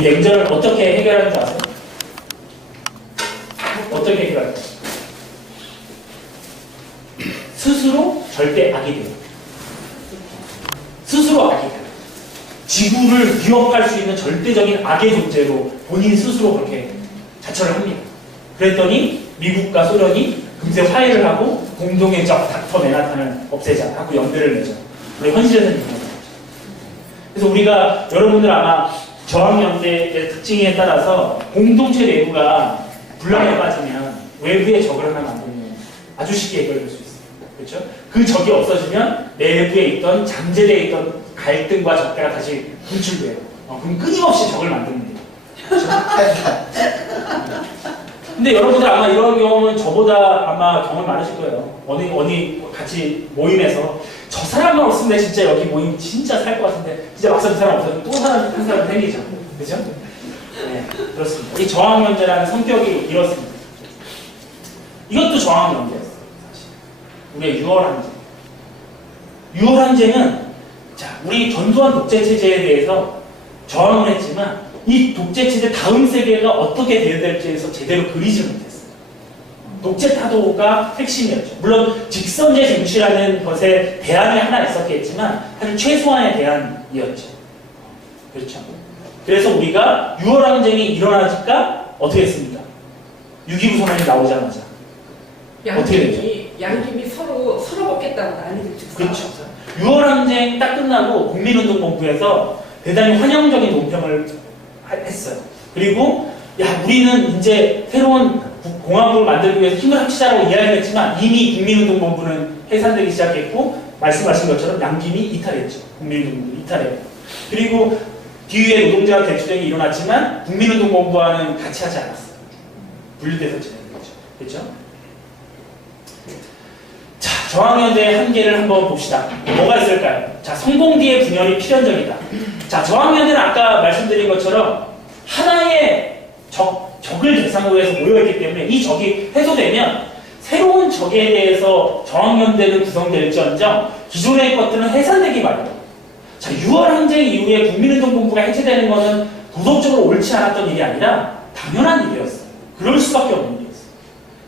이 냉전을 어떻게 해결하는 줄 아세요? 어떻게 해결할까요? 스스로 절대 악이 돼요. 스스로 악이 돼요. 지구를 위협할 수 있는 절대적인 악의 존재로 본인 스스로 그렇게 자처를 합니다. 그랬더니 미국과 소련이 금세 화해를 하고 공동의 적 닥터 맨하탄을 없애자 하고 연대를 맺죠. 우리 현실에서는 이런 거죠. 그래서 우리가 여러분들 아마 저항연대의 특징에 따라서 공동체 내부가 분란에 빠지면 외부의 적을 하나 만들면 아주 쉽게 해결될 수 있어요. 그렇죠? 그 적이 없어지면 내부에 있던 잠재되어 있던 갈등과 적대가 다시 분출돼요. 그럼 끊임없이 적을 만드는 거예요. 그렇죠? 근데 여러분들 아마 이런 경험은 저보다 아마 경험 많으실 거예요. 어디 같이 모임에서 저 사람만 없으면 진짜 여기 모임 진짜 살 것 같은데 진짜 막상 그 사람 없어서 또 한 사람 생기죠. 그죠? 네, 그렇습니다. 이 저항연대라는 성격이 이렇습니다. 이것도 저항연대였어요. 사실. 우리의 6월 항쟁. 6월 항쟁은 자, 우리 전두환 독재체제에 대해서 저항을 했지만 이 독재체제 다음 세계가 어떻게 되어야 될지에서 제대로 그리지 못했어요. 독재 타도가 핵심이었죠. 물론 직선제 정치라는 것에 대안이 하나 있었겠지만 사실 최소한의 대안이었죠. 그렇죠. 그래서 우리가 6월 항쟁이 일어나니까 어떻게 했습니까? 6.29 선언이 나오자마자 어떻게 되죠? 양팀이 서로 먹겠다고 난리를 쳤어요. 그렇죠. 6월 항쟁 딱 끝나고 국민운동본부에서 대단히 환영적인 논평을 했어요. 그리고 야 우리는 이제 새로운 공화국을 만들기 위해서 힘을 합치자라고 이야기를 했지만 이미 국민운동본부는 해산되기 시작했고 말씀하신 것처럼 양김이 이탈했죠. 국민운동본부 이탈해요. 그리고 뒤에 노동자와 대투쟁이 일어났지만 국민운동본부와는 같이 하지 않았어요. 분리돼서 진행했죠. 그렇죠? 자, 저항연대의 한계를 한번 봅시다. 뭐가 있을까요? 자, 성공 뒤의 분열이 필연적이다. 자, 저항연대는 아까 말씀드린 것처럼 하나의 적을 대상으로 해서 모여있기 때문에 이 적이 해소되면 새로운 적에 대해서 저항연대는 구성될지언정 기존의 것들은 해산되기 마련이에요. 자, 6월 항쟁 이후에 국민운동본부가 해체되는 것은 도덕적으로 옳지 않았던 일이 아니라 당연한 일이었어요. 그럴 수밖에 없는 일이었어요.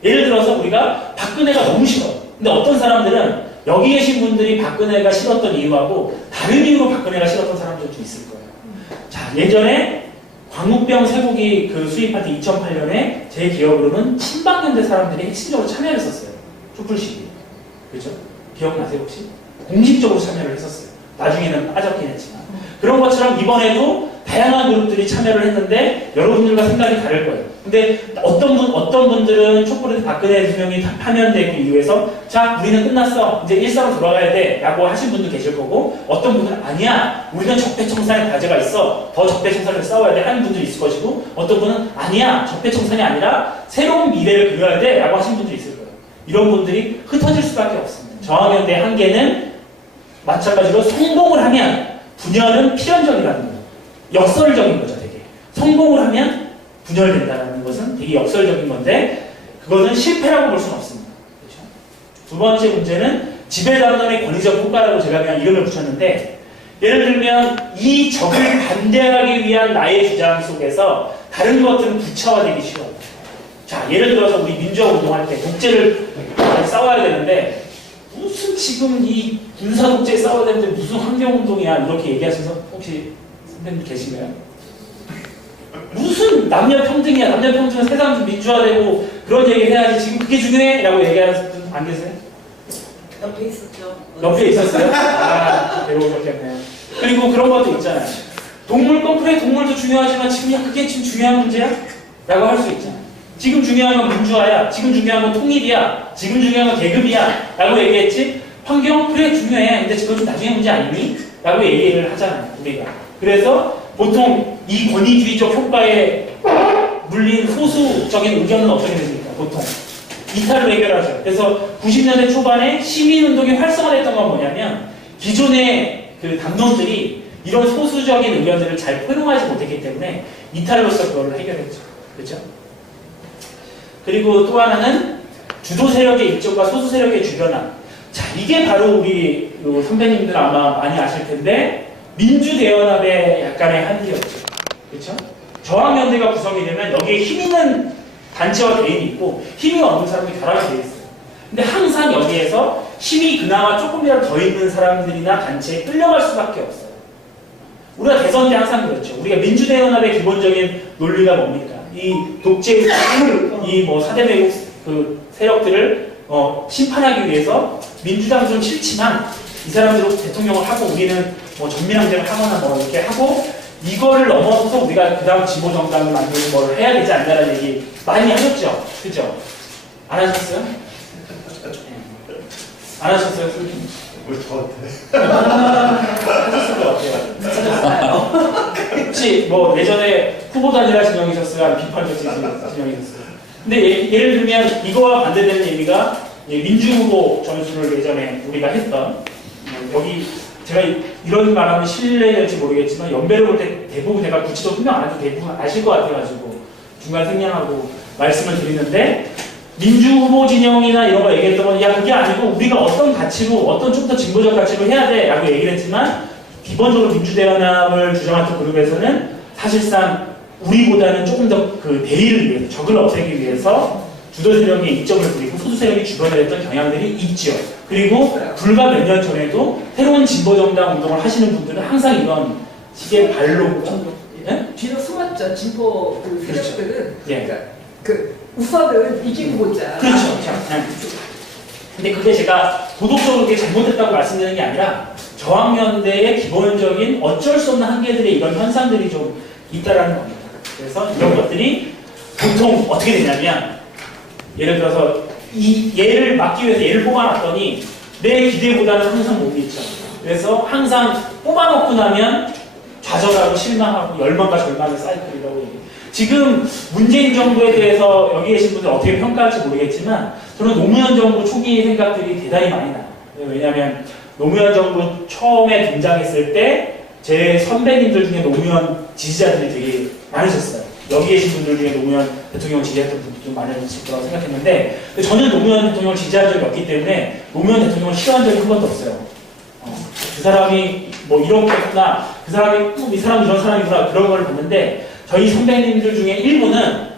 예를 들어서 우리가 박근혜가 너무 싫어요. 근데 어떤 사람들은 여기 계신 분들이 박근혜가 싫었던 이유하고 다른 이유로 박근혜가 싫었던 사람들도 있을 거예요. 자, 예전에 광우병 쇠고기 그 수입할 때 2008년에 제 기억으로는 친박연대 사람들이 핵심적으로 참여를 했었어요. 촛불 시위. 그렇죠? 기억나세요 혹시? 공식적으로 참여를 했었어요. 나중에는 빠졌긴 했지만. 그런 것처럼 이번에도 다양한 그룹들이 참여를 했는데 여러분들과 생각이 다를 거예요. 근데 어떤 분들은 촛불에서 박근혜 대통령이 파면되기 이후에서 자 우리는 끝났어 이제 일상으로 돌아가야 돼 라고 하신 분도 계실 거고 어떤 분들은 아니야 우리는 적폐청산의 과제가 있어 더 적폐청산을 싸워야 돼 하는 분들이 있을 것이고 어떤 분은 아니야 적폐청산이 아니라 새로운 미래를 그려야 돼 라고 하신 분들이 있을 거예요. 이런 분들이 흩어질 수밖에 없습니다. 저항연대의 한계는 마찬가지로 성공을 하면 분열은 필연적이라는 거예요. 역설적인 거죠 되게. 성공을 하면 분열된다는 것은 되게 역설적인 건데 그것은 실패라고 볼 수는 없습니다. 그렇죠? 두 번째 문제는 지배단원의 권위적 효과라고 제가 그냥 이름을 붙였는데 예를 들면 이 적을 반대하기 위한 나의 주장 속에서 다른 것들은 구체화되기 싫어요. 자 예를 들어서 우리 민주화 운동할 때 독재를 싸워야 되는데 무슨 지금 이 군사 독재 싸워야 되는데 무슨 환경운동이야 이렇게 얘기하셔서 혹시 선생님 계신가요? 무슨 남녀 평등이야. 남녀 평등은 세상 좀 민주화되고 그런 얘기 해야지. 지금 그게 중요해? 라고 얘기하는 분 안 계세요? 옆에 있었죠. 옆에 있었어요? 아, 배우셨겠네요. 그리고 그런 것도 있잖아요. 동물권 그래 동물도 중요하지만 지금 야 그게 지금 중요한 문제야? 라고 할 수 있잖아요. 지금 중요한 건 민주화야. 지금 중요한 건 통일이야. 지금 중요한 건 계급이야. 라고 얘기했지. 환경 그래 중요해. 근데 그건 좀 나중에 문제 아니니? 라고 얘기를 하잖아요. 우리가. 그래서 보통 이 권위주의적 효과에 물린 소수적인 의견은 어떻게 됩니까? 보통 이탈을 해결하죠. 그래서 90년대 초반에 시민운동이 활성화됐던 건 뭐냐면 기존의 그 담론들이 이런 소수적인 의견들을 잘 포용하지 못했기 때문에 이탈로서 그걸 해결했죠. 그렇죠? 그리고 또 하나는 주도 세력의 일정과 소수 세력의 주변화. 자, 이게 바로 우리 선배님들 아마 많이 아실 텐데 민주대연합의 약간의 한계였죠. 그렇죠? 저항연대가 구성이 되면 여기에 힘 있는 단체와 개인이 있고 힘이 없는 사람이 결합이 되어 있어요. 근데 항상 여기에서 힘이 그나마 조금이라도 더 있는 사람들이나 단체에 끌려갈 수밖에 없어요. 우리가 대선 때 항상 그렇죠. 우리가 민주대연합의 기본적인 논리가 뭡니까? 이 독재, 이 뭐 사대매국 그 세력들을 심판하기 위해서 민주당 좀 싫지만 이 사람들로 대통령을 하고 우리는 뭐 전민항제를 하거나 뭐 이렇게 하고 이거를 넘어서서 우리가 그 다음 지보 정당을 만드는 걸 해야 되지 않나라는 얘기 많이 하셨죠? 그죠? 안 하셨어요? 안 하셨어요? 뭘 더한테? 하셨을 것 같아요. 혹시 뭐 예전에 후보단이라 지명이셨어요? 비판적 지명이셨어요? 근데 예를 들면 이거와 반대되는 얘기가 민주후보 전술을 예전에 우리가 했던 여기 제가 이런 말하면 실례될지 모르겠지만 연배를 볼 때 대부분 제가 구체적으로 설명 안 해도 대부분 아실 것 같아가지고 중간 생략하고 말씀을 드리는데 민주후보 진영이나 이런 거 얘기했던 건 야 그게 아니고 우리가 어떤 가치로 어떤 좀 더 진보적 가치로 해야 돼 라고 얘기를 했지만 기본적으로 민주대연합을 주장했던 그룹에서는 사실상 우리보다는 조금 더 그 대의를 위해서 적을 없애기 위해서 주도 세력의 이점을 부리고 소수 세력이 주변을 했던 경향들이 있죠. 그리고 불과 몇 년 전에도 새로운 진보정당 운동을 하시는 분들은 항상 이런 식의 발로 예? 뒤로 숨었죠. 진보 그 세력들은. 예. 그러니까 그 우선은 이기고 보자. 그렇죠. 네. 근데 그게 제가 도덕적으로 그게 잘못됐다고 말씀드리는 게 아니라 저항연대의 기본적인 어쩔 수 없는 한계들의 이런 현상들이 좀 있다라는 겁니다. 그래서 이런 것들이 보통 어떻게 되냐면 예를 들어서 이 얘를 막기 위해서 얘를 뽑아놨더니 내 기대보다는 항상 못 미쳐. 그래서 항상 뽑아놓고 나면 좌절하고 실망하고 열망과 절망의 사이클이라고 얘기해요. 지금 문재인 정부에 대해서 여기 계신 분들 어떻게 평가할지 모르겠지만 저는 노무현 정부 초기 생각들이 대단히 많이 나요. 왜냐하면 노무현 정부 처음에 등장했을 때 제 선배님들 중에 노무현 지지자들이 되게 많으셨어요. 여기 계신 분들 중에 노무현 대통령 지지했던 분들 좀 많으실 거라고 생각했는데 저는 노무현 대통령을 지지한 적이 없기 때문에 노무현 대통령을 싫어한 적이 한 번도 없어요. 그 사람이 뭐 이렇겠구나, 그 사람이 이 사람 이런 사람이구나 그런 걸 봤는데 저희 선배님들 중에 일부는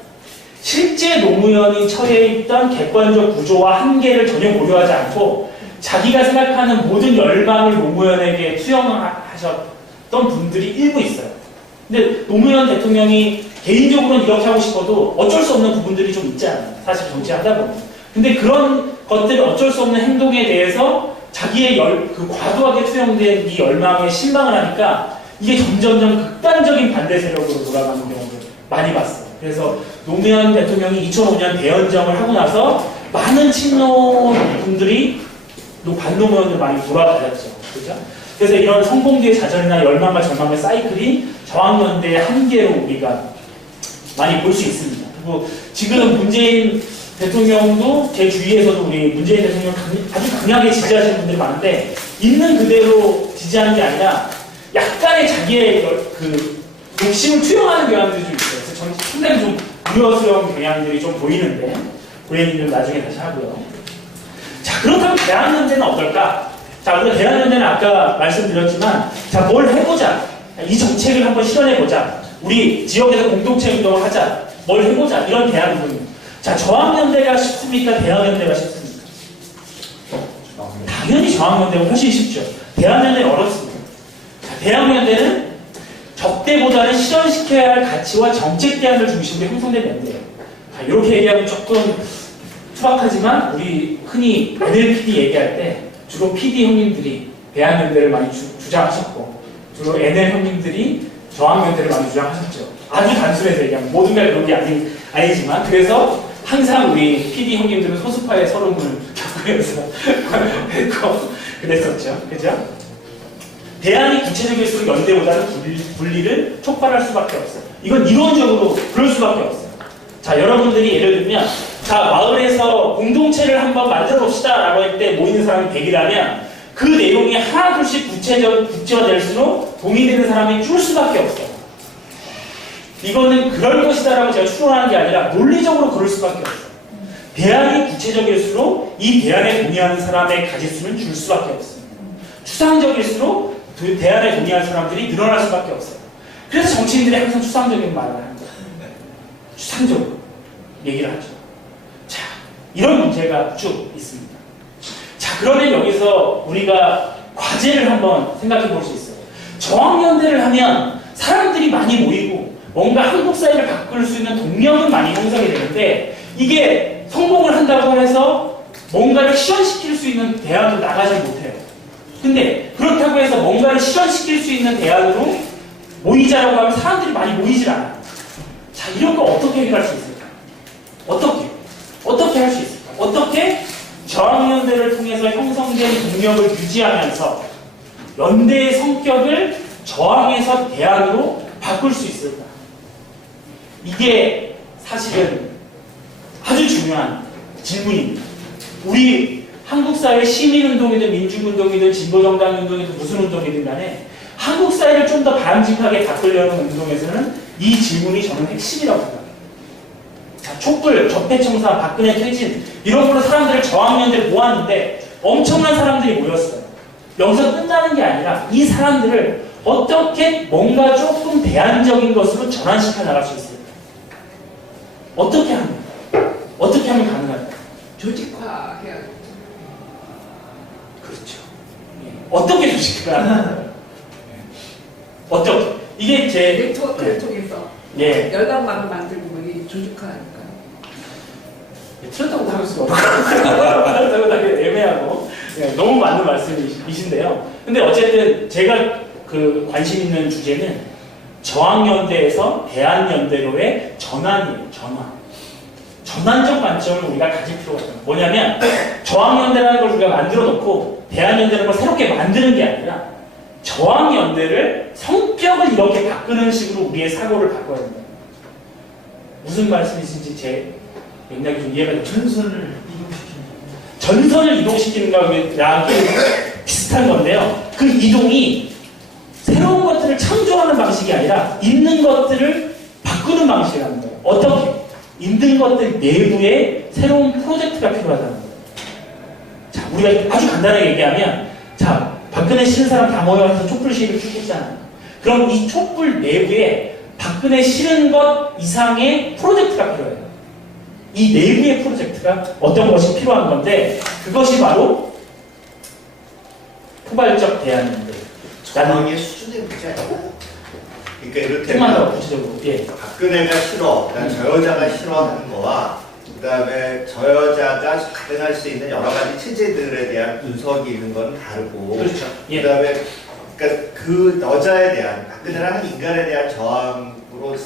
실제 노무현이 처해 있던 객관적 구조와 한계를 전혀 고려하지 않고 자기가 생각하는 모든 열망을 노무현에게 투영하셨던 분들이 일부 있어요. 근데 노무현 대통령이 개인적으로는 이렇게 하고 싶어도 어쩔 수 없는 부분들이 좀 있잖아요. 사실 정치하다 보면. 근데 그런 것들 어쩔 수 없는 행동에 대해서 자기의 그 과도하게 투영된 이 열망에 실망을 하니까 이게 점점점 극단적인 반대 세력으로 돌아가는 경우를 많이 봤어요. 그래서 노무현 대통령이 2005년 대연정을 하고 나서 많은 친노 분들이 반노무현을 많이 돌아다녔죠. 그죠? 그래서 이런 성공 뒤의 좌절이나 열망과 절망의 사이클이 저항연대의 한계로 우리가 많이 볼 수 있습니다. 그리고 지금 문재인 대통령도 제 주위에서도 우리 문재인 대통령 아주 강하게 지지하시는 분들이 많은데 있는 그대로 지지하는 게 아니라 약간의 자기의 그 욕심을 투영하는 경향들이 좀 있어요. 그래서 저는 상당히 좀 우려스러운 경향들이 좀 보이는데 그 얘기는 나중에 다시 하고요. 자, 그렇다면 대한연대는 어떨까? 자, 우리가 대한연대는 아까 말씀드렸지만 자, 뭘 해보자. 이 정책을 한번 실현해보자. 우리 지역에서 공동체 운동을 하자. 뭘 해보자. 이런 대한운동입니다. 자, 저항연대가 쉽습니까? 대한연대가 쉽습니까? 당연히 저항연대가 훨씬 쉽죠. 대한연대는 어렵습니다. 자, 대한연대는 적대보다는 실현시켜야 할 가치와 정책 대안을 중심으로 형성된 연대예요. 자, 이렇게 얘기하면 조금 투박하지만 우리 흔히 NLPD 얘기할 때 주로 PD 형님들이 대한연대를 많이 주장하셨고 주로 NL 형님들이 저항연대를 많이 주장하셨죠. 아주 단순해서 얘기하면 모든 게 그런 게 아니지만 그래서 항상 우리 PD 형님들은 소수파의 서름을 겪으면서 했고 그랬었죠. 그죠? 대안이 구체적일수록 연대보다는 분리를 촉발할 수밖에 없어요. 이건 이론적으로 그럴 수밖에 없어요. 자, 여러분들이 예를 들면 자, 마을에서 공동체를 한번 만들어 봅시다 라고 할 때 모이는 사람이 100이라면 그 내용이 하나 둘씩 구체화될수록 동의되는 사람이 줄 수밖에 없어요. 이거는 그럴 것이다 라고 제가 추론하는 게 아니라 논리적으로 그럴 수밖에 없어요. 대안이 구체적일수록 이 대안에 동의하는 사람의 가짓수는 줄 수밖에 없어요. 추상적일수록 대안에 동의하는 사람들이 늘어날 수밖에 없어요. 그래서 정치인들이 항상 추상적인 말을 하는 거예요. 추상적으로 얘기를 하죠. 자, 이런 문제가 쭉 있습니다. 자, 그러면 여기서 우리가 과제를 한번 생각해 볼 수 있어요. 저항연대를 하면 사람들이 많이 모이고 뭔가 한국 사회를 바꿀 수 있는 동력은 많이 형성이 되는데 이게 성공을 한다고 해서 뭔가를 실현시킬 수 있는 대안으로 나가지 못해요. 근데 그렇다고 해서 뭔가를 실현시킬 수 있는 대안으로 모이자라고 하면 사람들이 많이 모이질 않아요. 자, 이런 거 어떻게 해결할 수 있을까? 어떻게 할 수 있을까? 어떻게 저항연대를 통해서 형성된 동력을 유지하면서 연대의 성격을 저항에서 대안으로 바꿀 수 있을까? 이게 사실은 아주 중요한 질문입니다. 우리 한국 사회 시민운동이든 민중운동이든 진보정당운동이든 무슨 운동이든 간에 한국 사회를 좀 더 바람직하게 바꾸려는 운동에서는 이 질문이 저는 핵심이라고 생각해요. 자, 촛불, 적폐청사, 박근혜 퇴진 이런 걸로 사람들을 저항연대를 모았는데 엄청난 사람들이 모였어요. 여기서 끝나는 게 아니라 이 사람들을 어떻게 뭔가 조금 대안적인 것으로 전환시켜 나갈 수 있을까? 어떻게 하면 가능할까요? 조직화해야 돼. 그렇죠. 예. 어떻게 조직화? 어떻게? 이게 제 네트워크를 통해서 예. 열강망을 만들고 뭐 이게 조직화하니까. 틀렸다고 할 수가 없고 틀렸다고 하기 애매하고 예, 너무 맞는 말씀이신데요. 근데 어쨌든 제가 그 관심 있는 주제는 저항연대에서 대한연대로의 전환이에요. 전환적 관점을 우리가 가질 필요가 있어요. 뭐냐면 저항연대라는 걸 우리가 만들어 놓고 대한연대라는 걸 새롭게 만드는 게 아니라 저항연대를 성격을 이렇게 바꾸는 식으로 우리의 사고를 바꿔야 된다. 무슨 말씀이신지 제 맥락이 좀 이해가 되죠? 전선을 이동시키는 거랑 비슷한 건데요. 그 이동이 새로운 것들을 창조하는 방식이 아니라 있는 것들을 바꾸는 방식이라는 거예요. 어떻게? 있는 것들 내부에 새로운 프로젝트가 필요하다는 거예요. 자, 우리가 아주 간단하게 얘기하면 자, 박근혜 싫은 사람 다 모여서 촛불 시위를 출국했잖아요. 그럼 이 촛불 내부에 박근혜 싫은 것 이상의 프로젝트가 필요해요. 이 내부의 프로젝트가 어떤 것이 필요한 건데 그것이 바로 포괄적 대안인데 저항의 수준의 문제 아니야? 그러니까 조금만 더 이를테면 구체적으로 예. 박근혜가 싫어, 그다음에 저 여자가 싫어하는 거와 그다음에 저 여자가 가능할 수 있는 여러 가지 체제들에 대한 분석이 있는 건 다르고 그렇죠. 예. 그다음에 그러니까 그 여자에 대한 박근혜라는 인간에 대한 저항으로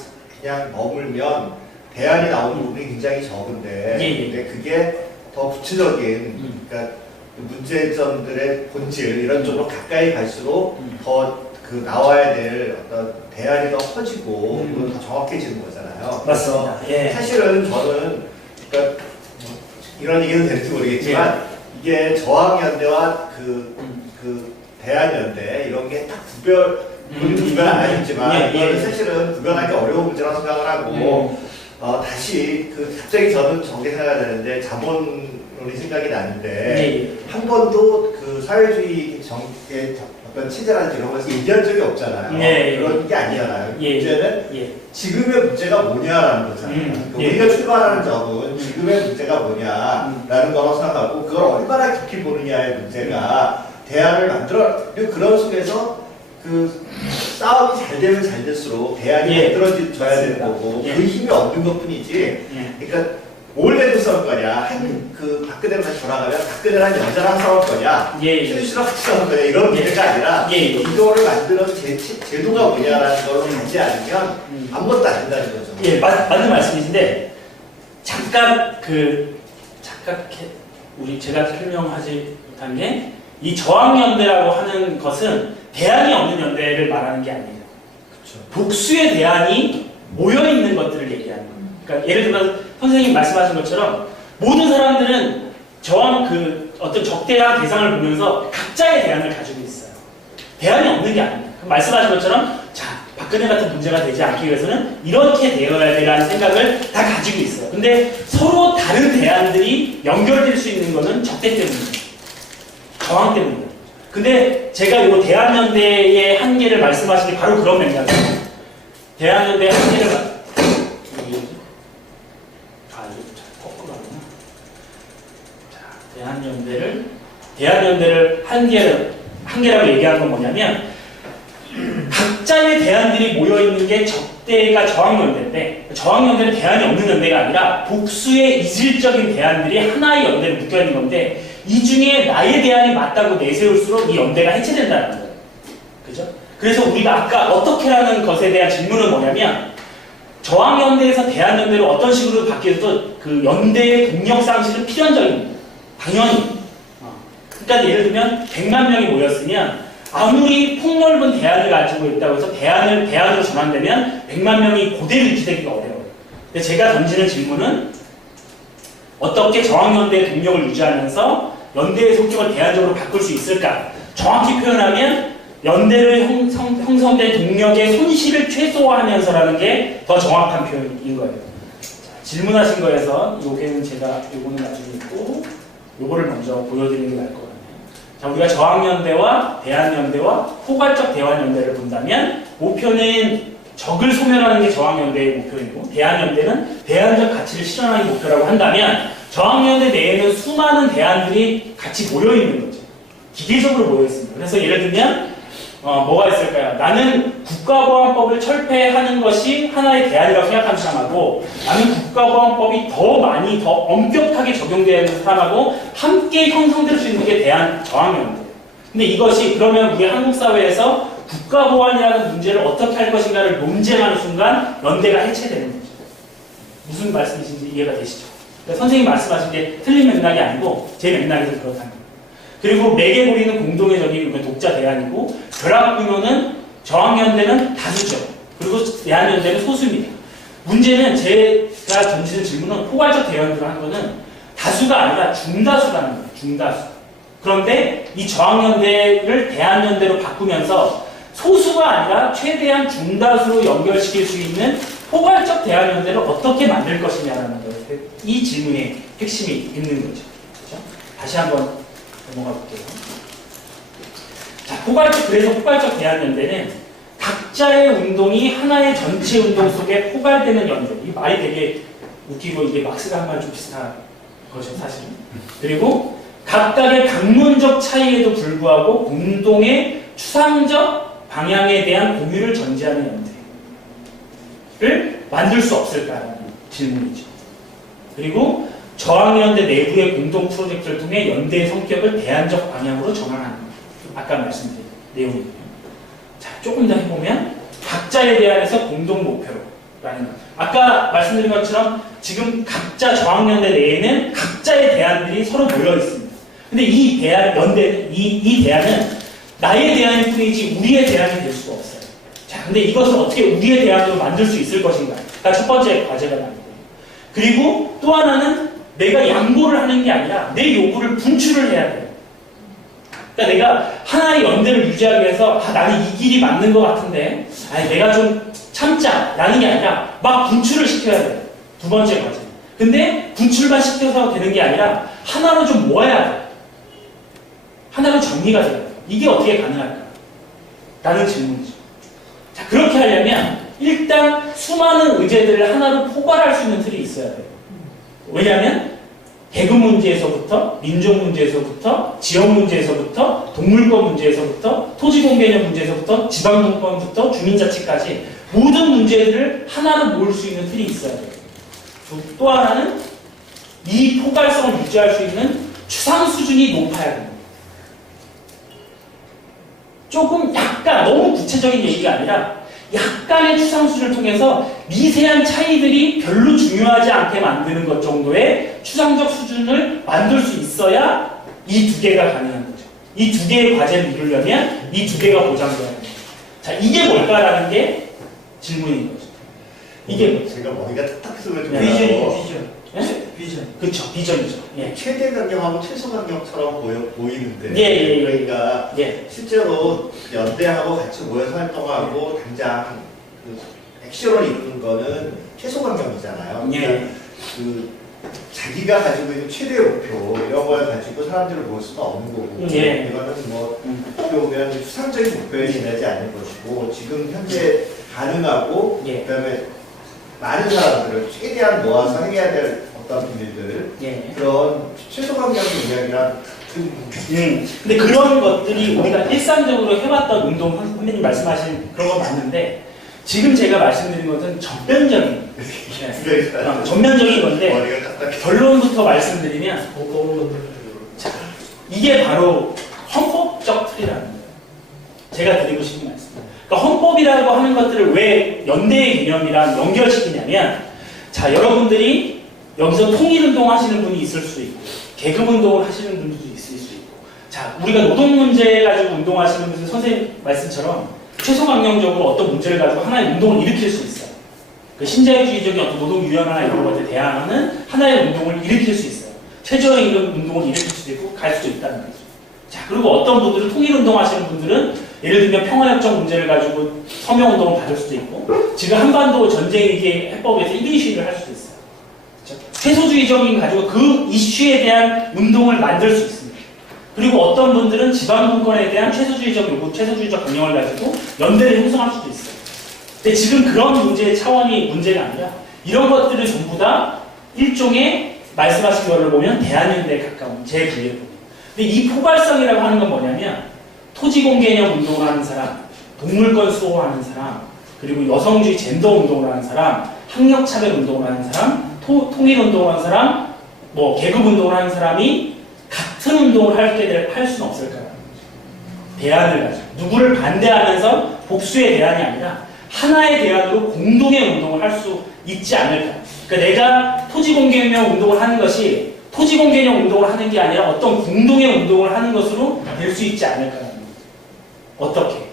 그냥 머물면 대안이 나오는 부분이 굉장히 적은데 예. 근데 그게 더 구체적인 그러니까 문제점들의 본질 이런 쪽으로 가까이 갈수록 더 그 나와야 될 어떤 대안이 더 커지고 그리고 더 정확해지는 거잖아요. 맞습니다. 예. 사실은 저는 그러니까 이런 얘기는 될지 모르겠지만 이게 저항연대와 그 대한연대 이런 게 딱 구별 안 하셨지만 이거는 사실은 구별하기 어려운 문제라고 생각을 하고 다시 갑자기 저는 정계 생각이 나는데 자본론이 생각이 나는데 한 번도 그 사회주의 정계 어떤 체제라든지 이런 것을 얘기한 적이 없잖아요. 그런 게 아니잖아요. 문제는 지금의 문제가 뭐냐라는 거잖아요. 우리가 출발하는 점은 지금의 문제가 뭐냐라는 거라고 생각하고 그걸 얼마나 깊이 보느냐의 문제가 대안을 만들어 그런 속에서 그 싸움이 잘 되면 잘 될수록 대안이 만들어져야 되는 거고 그 힘이 없는 것뿐이지. 그러니까 뭘 내고 싸울 거냐? 그 박근혜로 다시 돌아가면 박근혜랑 여자랑 싸울 거냐? 최순실랑 같이 싸울 거냐? 이런 문제가 아니라 이거를 만드는 제도가 뭐냐라는 걸로 가지 않으면 아무것도 안 된다는 거죠. 예, 맞는 말씀이신데 잠깐 제가 설명하지 못한 게 이 저항연대라고 하는 것은 대안이 없는 연대를 말하는 게 아니에요. 그렇죠. 복수의 대안이 모여있는 것들을 얘기하는 거예요. 그러니까 예를 들면 선생님 말씀하신 것처럼 모든 사람들은 저항 어떤 적대한 대상을 보면서 각자의 대안을 가지고 있어요. 대안이 없는 게 아닙니다. 말씀하신 것처럼 자, 박근혜 같은 문제가 되지 않기 위해서는 이렇게 되어야 되라는 생각을 다 가지고 있어요. 근데 서로 다른 대안들이 연결될 수 있는 것은 적대 때문이에요. 저항 때문이에요. 근데 제가 이 대한연대의 한계를 말씀하신 게 바로 그런 맥락이에요. 대한연대 한계를 이거 잘 거꾸로 하구나. 자, 대한연대를 한계라고 얘기하는 건 뭐냐면 각자의 대안들이 모여있는 게 적대가 저항연대인데 저항연대는 대안이 없는 연대가 아니라 복수의 이질적인 대안들이 하나의 연대로 묶여있는 건데 이 중에 나의 대안이 맞다고 내세울수록 이 연대가 해체된다는 거예요. 그죠? 그래서 우리가 아까 어떻게라는 것에 대한 질문은 뭐냐면 저항연대에서 대한연대로 어떤 식으로 바뀌어도 그 연대의 동력 상실은 필연적입니다. 당연히. 그러니까 예를 들면 100만 명이 모였으면 아무리 폭넓은 대안을 가지고 있다고 해서 대안으로 전환되면 100만 명이 그대로 유지되기가 어려워요. 근데 제가 던지는 질문은 어떻게 저항연대의 동력을 유지하면서 연대의 성격을 대안적으로 바꿀 수 있을까? 정확히 표현하면 연대를 형성된 동력의 손실을 최소화하면서라는 게 더 정확한 표현인 거예요. 자, 질문하신 거에서 요거는 나중에 있고 요거를 먼저 보여드리는 게 나을 것 같아요. 자, 우리가 저항연대와 대한연대와 포괄적 대환연대를 본다면 목표는 적을 소멸하는 게 저항연대의 목표이고 대한연대는 대안적 가치를 실현하는 게 목표라고 한다면 저항연대 내에는 수많은 대안들이 같이 모여있는 거죠. 기계적으로 모여있습니다. 그래서 예를 들면 뭐가 있을까요? 나는 국가보안법을 철폐하는 것이 하나의 대안이라고 생각하는 사람하고 나는 국가보안법이 더 엄격하게 적용되는 사람하고 함께 형성될 수 있는 게 대안 저항연대예요. 근데 이것이 그러면 우리 한국 사회에서 국가보안이라는 문제를 어떻게 할 것인가를 논쟁하는 순간 연대가 해체되는 거죠. 무슨 말씀이신지 이해가 되시죠? 그러니까 선생님 말씀하신 게 틀린 맥락이 아니고 제 맥락에서 그렇다는 거예요. 그리고 매개고리는 공동의 적이 독자 대안이고 결합군요는 저항연대는 다수죠. 그리고 대한연대는 소수입니다. 문제는 제가 던지는 질문은 포괄적 대안으로 한 거는 다수가 아니라 중다수라는 거예요. 중다수. 그런데 이 저항연대를 대한연대로 바꾸면서 소수가 아니라 최대한 중다수로 연결시킬 수 있는 포괄적 대한연대를 어떻게 만들 것이냐라는 거예요. 이 질문의 핵심이 있는 거죠. 그렇죠? 다시 한번 넘어가 볼게요. 자, 그래서 포괄적 대한연대는 각자의 운동이 하나의 전체 운동 속에 포괄되는 연대. 이 말이 되게 웃기고 이게 막스가 한 말 좀 비슷한 거죠, 사실은. 그리고 각각의 학문적 차이에도 불구하고 공동의 추상적 방향에 대한 공유를 전제하는 연대를 만들 수 없을까라는 질문이죠. 그리고 저항연대 내부의 공동 프로젝트를 통해 연대의 성격을 대안적 방향으로 전환하는 것. 아까 말씀드린 내용이에요. 자, 조금 더 해보면 각자에 대한해서 공동 목표로라는 것. 아까 말씀드린 것처럼 지금 각자 저항연대 내에는 각자의 대안들이 서로 모여 있습니다. 근데 이 대안은 나의 대안일 뿐이지 우리의 대안이 될 수가 없어요. 자, 근데 이것을 어떻게 우리의 대안으로 만들 수 있을 것인가? 가 첫 번째 과제가 나옵니다. 그리고 또 하나는 내가 양보를 하는 게 아니라 내 요구를 분출을 해야 돼요. 그러니까 내가 하나의 연대를 유지하기 위해서 나는 이 길이 맞는 것 같은데 내가 좀 참자 라는 게 아니라 막 분출을 시켜야 돼요. 두 번째 과제. 근데 분출만 시켜서 되는 게 아니라 하나로 좀 모아야 돼요. 하나로 정리가 돼요. 이게 어떻게 가능할까? 라는 질문이죠. 자, 그렇게 하려면 일단 수많은 의제들을 하나로 포괄할 수 있는 틀이 있어야 돼요. 왜냐하면 대금 문제에서부터 민족 문제에서부터 지역 문제에서부터 동물권 문제에서부터 토지공개념 문제에서부터 지방분권부터 주민자치까지 모든 문제들을 하나로 모을 수 있는 틀이 있어야 돼요. 또 하나는 이 포괄성을 유지할 수 있는 추상 수준이 높아야 됩니다. 조금 약간 너무 구체적인 얘기가 아니라 약간의 추상 수준을 통해서 미세한 차이들이 별로 중요하지 않게 만드는 것 정도의 추상적 수준을 만들 수 있어야 이 두 개가 가능한 거죠. 이 두 개의 과제를 이루려면 이 두 개가 보장돼야 합니다. 자, 이게 뭘까라는 게 질문인 거죠. 이게 제가 머리가 탁탁해서 좀 비전. 그렇죠. 비전이죠. 예. 최대 간격하고 최소 간격처럼 보이는데 예. 그러니까 실제로 연대하고 같이 모여서 활동하고 당장 그 액션을 이루는 거는 최소 간격이잖아요. 그러니까 그 자기가 가지고 있는 최대 목표 이런 걸 가지고 사람들을 모을 수는 없는 거고 이거는 뭐 어떻게 보면 추상적인 목표에 지나지 않는 것이고 지금 현재 가능하고 예. 그다음에 많은 사람들을 최대한 모아서 해야 될 어떤 비밀들 예. 그런 최소 강력의 이야기랑 근데 그런 것들이 우리가 일상적으로 해왔던 운동, 선배님 말씀하신 그런 건 맞는데, 지금 제가 말씀드린 것은 전면적인, 전면적인 건데, 머리가 딱딱해. 결론부터 말씀드리면, 자, 이게 바로 헌법적 틀이라는 거예요. 제가 드리고 싶은 말씀. 그러니까 헌법이라고 하는 것들을 왜 연대의 개념이랑 연결시키냐면, 자, 여러분들이 여기서 통일운동 하시는 분이 있을 수 있고, 계급운동을 하시는 분들도 있을 수 있고, 자, 우리가 노동 문제 가지고 운동하시는 분들 선생님 말씀처럼 최소강령적으로 어떤 문제를 가지고 하나의 운동을 일으킬 수 있어요. 그 신자유주의적인 어떤 노동유연화나 이런 것에 대항하는 하나의 운동을 일으킬 수 있어요. 최저임금 운동을 일으킬 수도 있고 갈 수도 있다는 거죠. 자, 그리고 어떤 분들은 통일운동 하시는 분들은 예를 들면 평화협정 문제를 가지고 서명운동을 받을 수도 있고, 지금 한반도 전쟁위기 해법에서 1인 시위를 할 수도 있어요. 최소주의적인 가지고 그 이슈에 대한 운동을 만들 수 있습니다. 그리고 어떤 분들은 지방분권에 대한 최소주의적 요구, 최소주의적 강령을 가지고 연대를 형성할 수도 있어요. 근데 지금 그런 문제의 차원이 문제가 아니라 이런 것들을 전부 다 일종의 말씀하신 거를 보면 대한연대에 가까운 재분리를 봅니다. 근데 이 포괄성이라고 하는 건 뭐냐면 토지공개념 운동을 하는 사람, 동물권 수호하는 사람, 그리고 여성주의 젠더 운동을 하는 사람, 학력차별 운동을 하는 사람, 통일운동을 하는 사람, 뭐 계급운동을 하는 사람이 같은 운동을 할 수는 없을까요? 대안을 가지고 누구를 반대하면서 복수의 대안이 아니라 하나의 대안으로 공동의 운동을 할 수 있지 않을까? 그러니까 내가 토지공개념 운동을 하는 것이 토지공개념 운동을 하는 게 아니라 어떤 공동의 운동을 하는 것으로 될 수 있지 않을까라는 거죠. 어떻게?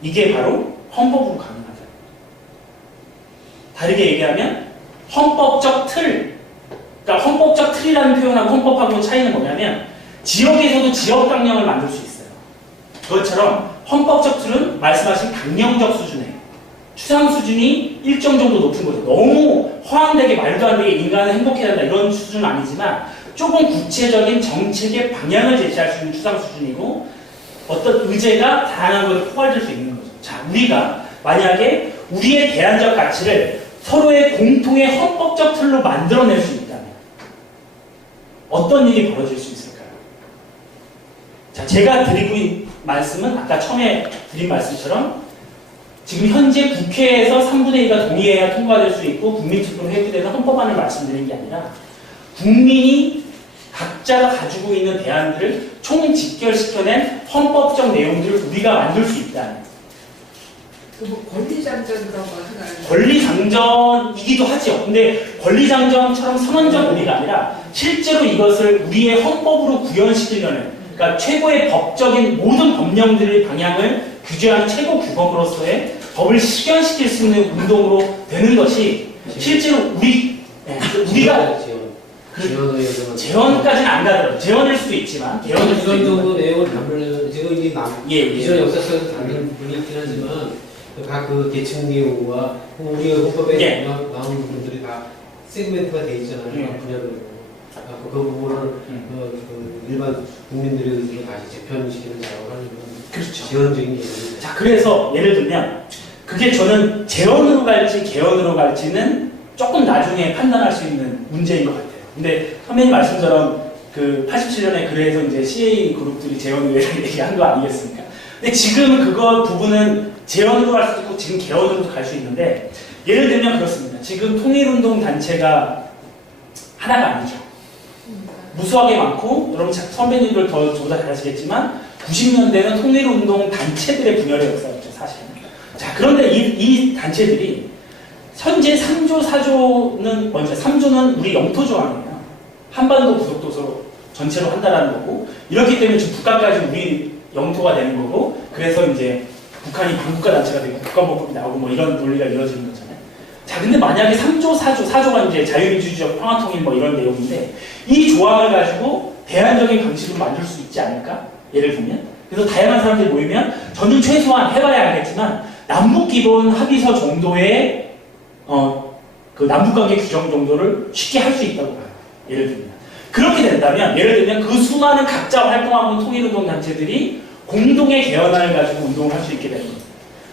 이게 바로 헌법으로 가능하다. 다르게 얘기하면 헌법적 틀, 그러니까 헌법적 틀이라는 표현하고 헌법하고의 차이는 뭐냐면 지역에서도 지역 강령을 만들 수 있어요. 그것처럼 헌법적 틀은 말씀하신 강령적 수준에 추상 수준이 일정 정도 높은 거죠. 너무 허황되게 말도 안 되게 인간은 행복해야 한다 이런 수준은 아니지만 조금 구체적인 정책의 방향을 제시할 수 있는 추상 수준이고 어떤 의제가 다양한 것을 포괄될 수 있는 거죠. 자, 우리가 만약에 우리의 대안적 가치를 서로의 공통의 헌법적 틀로 만들어낼 수 있다면 어떤 일이 벌어질 수 있을까요? 자, 제가 드리고 있는 말씀은 아까 처음에 드린 말씀처럼 지금 현재 국회에서 3분의 2가 동의해야 통과될 수 있고 국민투표로 회부되는 헌법안을 말씀드린 게 아니라 국민이 각자가 가지고 있는 대안들을 총집결시켜낸 헌법적 내용들을 우리가 만들 수 있다는 그뭐 권리장전 그런 거 하나요? 권리장전이기도 하죠. 근데 권리장전처럼 선언적 의미가 아니라 실제로 이것을 우리의 헌법으로 구현시키려는, 그러니까 최고의 법적인 모든 법령들의 방향을 규제하는 최고 규범으로서의 법을 실현시킬 수 있는 운동으로 되는 것이 실제로 우리가 재원까지는 안 가더라고요. 재원일 수도 있지만 재원일 수도 이런 있는 정도 내용을 담으려면 지금 이게 기존 역사성에서 담는 분이 있긴 하지만 각 그 계층 내용과 우리 헌법에 나오는 부분들이 다 세그멘트가 돼 있잖아요. 분야별로. 그 부분을 그 일반 국민들의 의견을 다시 재편시키는 작업을 하는 건 그렇죠. 지원적인 개념입니다. 자, 그래서 예를 들면 그게 저는 재원으로 갈지 개헌으로 갈지는 조금 나중에 판단할 수 있는 문제인 것 같아요. 근데 선배님 말씀처럼 그 87년에 그래서 이제 CA 그룹들이 재원을 얘기한 거 아니겠습니까? 근데 지금 그거 부분은 재원으로 갈 수도 있고 지금 개헌으로도 갈 수 있는데 예를 들면 그렇습니다. 지금 통일운동 단체가 하나가 아니죠. 무수하게 많고 여러분 선배님들 더 저보다 잘 아시겠지만 90년대는 통일운동 단체들의 분열의 역사였죠, 사실은. 자, 그런데 이 단체들이 현재 3조, 4조는 먼저 3조는 우리 영토 조항이에요. 한반도 부속도서 전체로 한다라는 거고 이렇기 때문에 지금 북한까지 우리 영토가 되는 거고 그래서 이제 북한이 반국가 단체가 되고 국가법이 나오고 뭐 이런 논리가 이루어지는 거잖아요. 자, 근데 만약에 3조, 4조가 이제 자유민주주의적 평화통일 뭐 이런 내용인데 이 조항을 가지고 대안적인 방식으로 만들 수 있지 않을까? 예를 들면. 그래서 다양한 사람들이 모이면 저는 최소한 해봐야 알겠지만 남북기본 합의서 정도의 그 남북관계 규정 정도를 쉽게 할 수 있다고 봐요. 예를 들면. 그렇게 된다면 예를 들면 그 수많은 각자 활동하고 있는 통일운동 단체들이 공동의 개헌안을 가지고 운동을 할 수 있게 되는 거예요.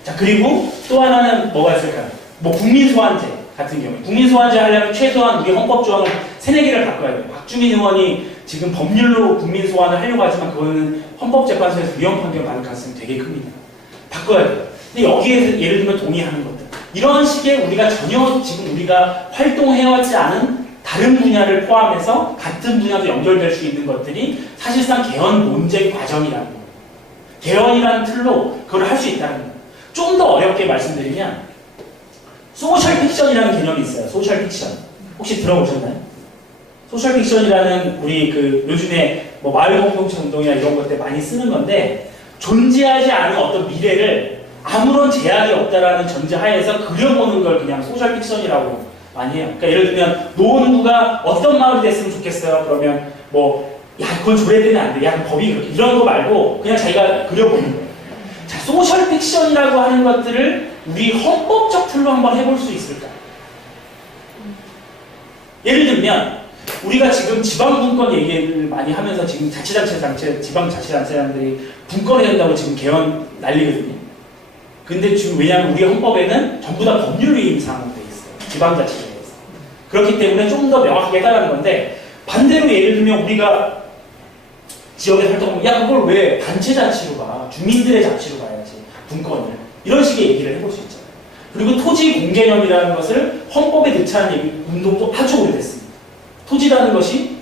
자, 그리고 또 하나는 뭐가 있을까요? 뭐 국민소환제 같은 경우에 국민소환제 하려면 최소한 우리 헌법조항을 3-4개를 바꿔야 돼요. 박주민 의원이 지금 법률로 국민소환을 하려고 하지만 그거는 헌법재판소에서 위헌 판결 받을 가능성이 되게 큽니다. 바꿔야 돼요. 근데 여기에 예를 들면 동의하는 것들 이런 식의 우리가 전혀 지금 우리가 활동해왔지 않은 다른 분야를 포함해서 같은 분야도 연결될 수 있는 것들이 사실상 개헌 논쟁 과정이라는 거예요. 개헌이라는 틀로 그걸 할 수 있다는 거예요. 좀 더 어렵게 말씀드리면 소셜 픽션이라는 개념이 있어요. 소셜 픽션. 혹시 들어보셨나요? 소셜 픽션이라는 우리 그 요즘에 뭐 마을 공동체 운동이나 이런 것들 많이 쓰는 건데 존재하지 않은 어떤 미래를 아무런 제약이 없다라는 전제하에서 그려보는 걸 그냥 소셜 픽션이라고 많이 해요. 그러니까 예를 들면 노원구가 어떤 마을이 됐으면 좋겠어요. 그러면 뭐 야 그건 조례되면 안 돼. 야 법이 그렇게 이런 거 말고 그냥 자기가 그려보는 거예요. 자, 소셜 픽션이라고 하는 것들을 우리 헌법적 틀로 한번 해볼 수 있을까요? 예를 들면 우리가 지금 지방분권 얘기를 많이 하면서 지금 지방자치단체장들이 분권해야 된다고 지금 개헌 난리거든요. 근데 지금 왜냐하면 우리 헌법에는 전부 다 법률위임 사항으로 되어 있어요. 지방자치에 대해서. 그렇기 때문에 좀 더 명확하게 해달라는 건데 반대로 예를 들면 우리가 지역에 활동하면 야 그걸 왜 단체 자치로 가? 주민들의 자치로 가야지. 분권을. 이런 식의 얘기를 해볼 수 있잖아요. 그리고 토지 공개념이라는 것을 헌법에 넣자는 운동도 아주 오래됐습니다. 토지라는 것이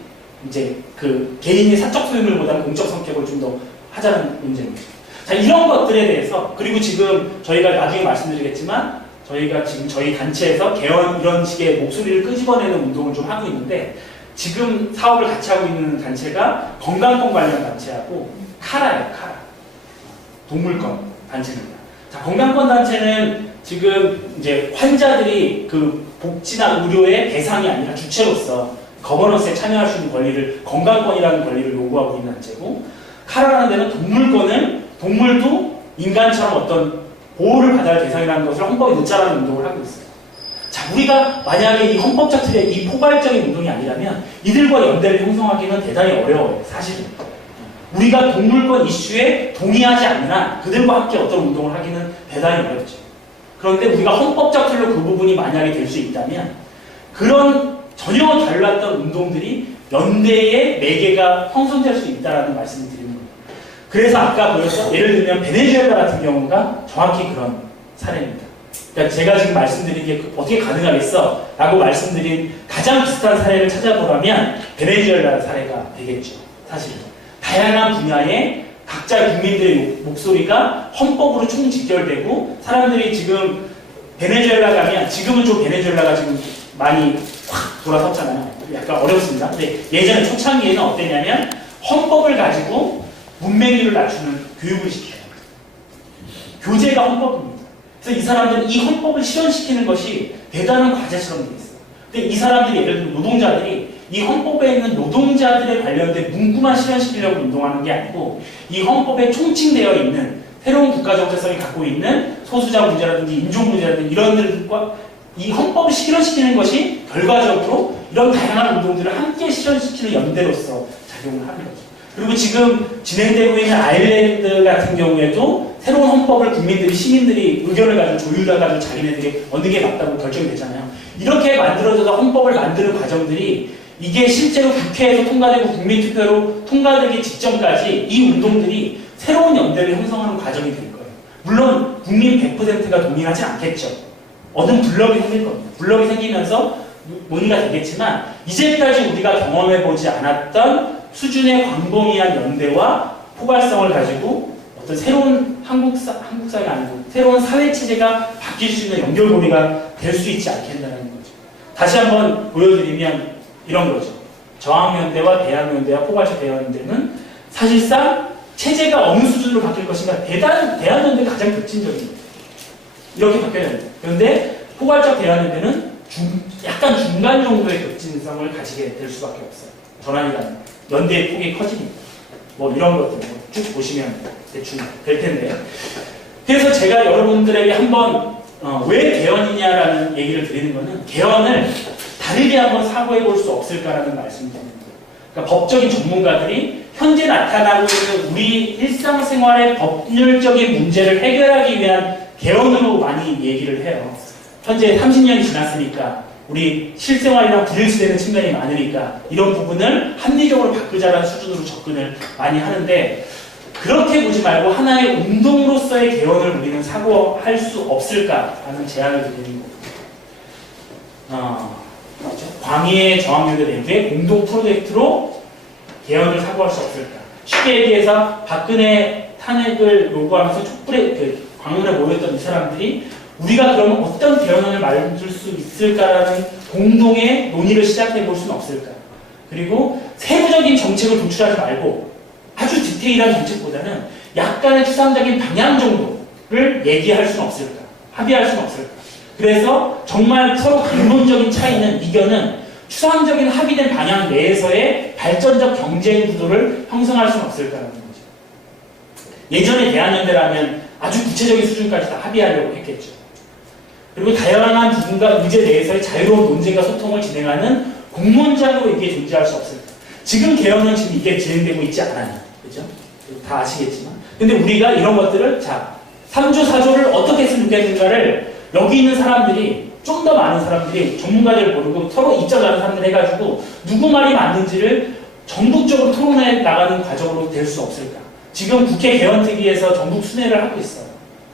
이제 그 개인의 사적 소유물보다는 공적 성격을 좀 더 하자는 문제입니다. 자, 이런 것들에 대해서 그리고 지금 저희가 나중에 말씀드리겠지만 저희가 지금 저희 단체에서 개헌 이런 식의 목소리를 끄집어내는 운동을 좀 하고 있는데 지금 사업을 같이 하고 있는 단체가 건강권 관련 단체하고 카라예요. 카라. 동물권 단체입니다. 자, 건강권 단체는 지금 이제 환자들이 그 복지나 의료의 대상이 아니라 주체로서 거버넌스에 참여할 수 있는 권리를 건강권이라는 권리를 요구하고 있는 단체고 카라라는 데는 동물권을 동물도 인간처럼 어떤 보호를 받아야 할 대상이라는 것을 헌법에 넣자라는 운동을 하고 있어요. 자, 우리가 만약에 이 헌법적 틀의 이 포괄적인 운동이 아니라면 이들과 연대를 형성하기는 대단히 어려워요. 사실은. 우리가 동물권 이슈에 동의하지 않는 한 그들과 함께 어떤 운동을 하기는 대단히 어렵죠. 그런데 우리가 헌법적 틀로 그 부분이 만약에 될 수 있다면 그런 전혀 달랐던 운동들이 연대의 매개가 형성될 수 있다는 말씀을 드리는 거예요. 그래서 아까 보였던 예를 들면 베네수엘라 같은 경우가 정확히 그런 사례입니다. 그러니까 제가 지금 말씀드린 게 어떻게 가능하겠어? 라고 말씀드린 가장 비슷한 사례를 찾아보라면 베네수엘라 사례가 되겠죠. 사실은. 다양한 분야에 각자 국민들의 목소리가 헌법으로 총직결되고 사람들이 지금 베네수엘라 가면 지금은 좀 베네수엘라가 지금 많이 확 돌아섰잖아요. 약간 어렵습니다. 근데 예전에 초창기에는 어땠냐면 헌법을 가지고 문맹률을 낮추는 교육을 시켜요. 교재가 헌법입니다. 그래서 이 사람들은 이 헌법을 실현시키는 것이 대단한 과제처럼 되어 있어요. 근데 이 사람들이 예를 들면 노동자들이 이 헌법에 있는 노동자들에 관련된 문구만 실현시키려고 운동하는 게 아니고 이 헌법에 총칭되어 있는 새로운 국가 정체성이 갖고 있는 소수자 문제라든지 인종 문제라든지 이런 들과 이 헌법을 실현시키는 것이 결과적으로 이런 다양한 운동들을 함께 실현시키는 연대로서 작용을 하는 거죠. 그리고 지금 진행되고 있는 아일랜드 같은 경우에도 새로운 헌법을 국민들이, 시민들이 의견을 가지고 조율해가지고 자기네들이 어느 게 맞다고 결정이 되잖아요. 이렇게 만들어져서 헌법을 만드는 과정들이 이게 실제로 국회에서 통과되고 국민투표로 통과되기 직전까지 이 운동들이 새로운 연대를 형성하는 과정이 될 거예요. 물론 국민 100%가 동의하지 않겠죠. 어떤 블럭이 생길 겁니다. 블럭이 생기면서 논의가 되겠지만 이제까지 우리가 경험해보지 않았던 수준의 광범위한 연대와 포괄성을 가지고 어떤 새로운 한국사가 아니고 새로운 사회체제가 바뀔 수 있는 연결고리가 될 수 있지 않겠다는 거죠. 다시 한번 보여드리면 이런 거죠. 저항연대와 대항연대와 포괄적 대항연대는 사실상 체제가 어느 수준으로 바뀔 것인가 대항연대가 가장 급진적인 거예요. 이렇게 바뀌어야 됩니다. 그런데 포괄적 대항연대는 약간 중간 정도의 급진성을 가지게 될 수밖에 없어요. 전환이 가는 연대의 폭이 커지니까. 뭐 이런 것들 쭉 보시면 대충 될 텐데. 그래서 제가 여러분들에게 한번 왜 개헌이냐라는 얘기를 드리는 거는 개헌을 다르게 한번 사고해 볼 수 없을까라는 말씀을 드립니다. 그러니까 법적인 전문가들이 현재 나타나고 있는 우리 일상생활의 법률적인 문제를 해결하기 위한 개헌으로 많이 얘기를 해요. 현재 30년이 지났으니까 우리 실생활이랑 부딪히는 측면이 많으니까 이런 부분을 합리적으로 바꾸자라는 수준으로 접근을 많이 하는데 그렇게 보지 말고 하나의 운동으로서의 개헌을 우리는 사고할 수 없을까라는 제안을 드리는 겁니다. 광의의 저항연대 내부의 공동 프로젝트로 개헌을 사고할 수 없을까? 쉽게 얘기해서 박근혜 탄핵을 요구하면서 촛불에 광화문에 모였던 이 사람들이 우리가 그러면 어떤 개헌안을 만들 수 있을까라는 공동의 논의를 시작해 볼 수는 없을까? 그리고 세부적인 정책을 도출하지 말고 아주 디테일한 정책보다는 약간의 추상적인 방향 정도를 얘기할 수는 없을까? 합의할 수는 없을까? 그래서 정말 서로 근본적인 차이는 이견은 추상적인 합의된 방향 내에서의 발전적 경쟁 구도를 형성할 수는 없을까라는 거죠. 예전에 대한연대라면 아주 구체적인 수준까지 다 합의하려고 했겠죠. 그리고 다양한 부분과 문제 내에서의 자유로운 논쟁과 소통을 진행하는 공론장으로 이게 존재할 수 없을까. 지금 개헌은 지금 이게 진행되고 있지 않아요. 그죠? 다 아시겠지만. 근데 우리가 이런 것들을, 자, 3조, 4조를 어떻게 했으면 좋겠는가를 여기 있는 사람들이, 좀 더 많은 사람들이 전문가들을 모르고 서로 입장 다른 사람들 해가지고 누구 말이 맞는지를 전국적으로 토론해 나가는 과정으로 될 수 없을까. 지금 국회 개헌특위에서 전국 순회를 하고 있어요.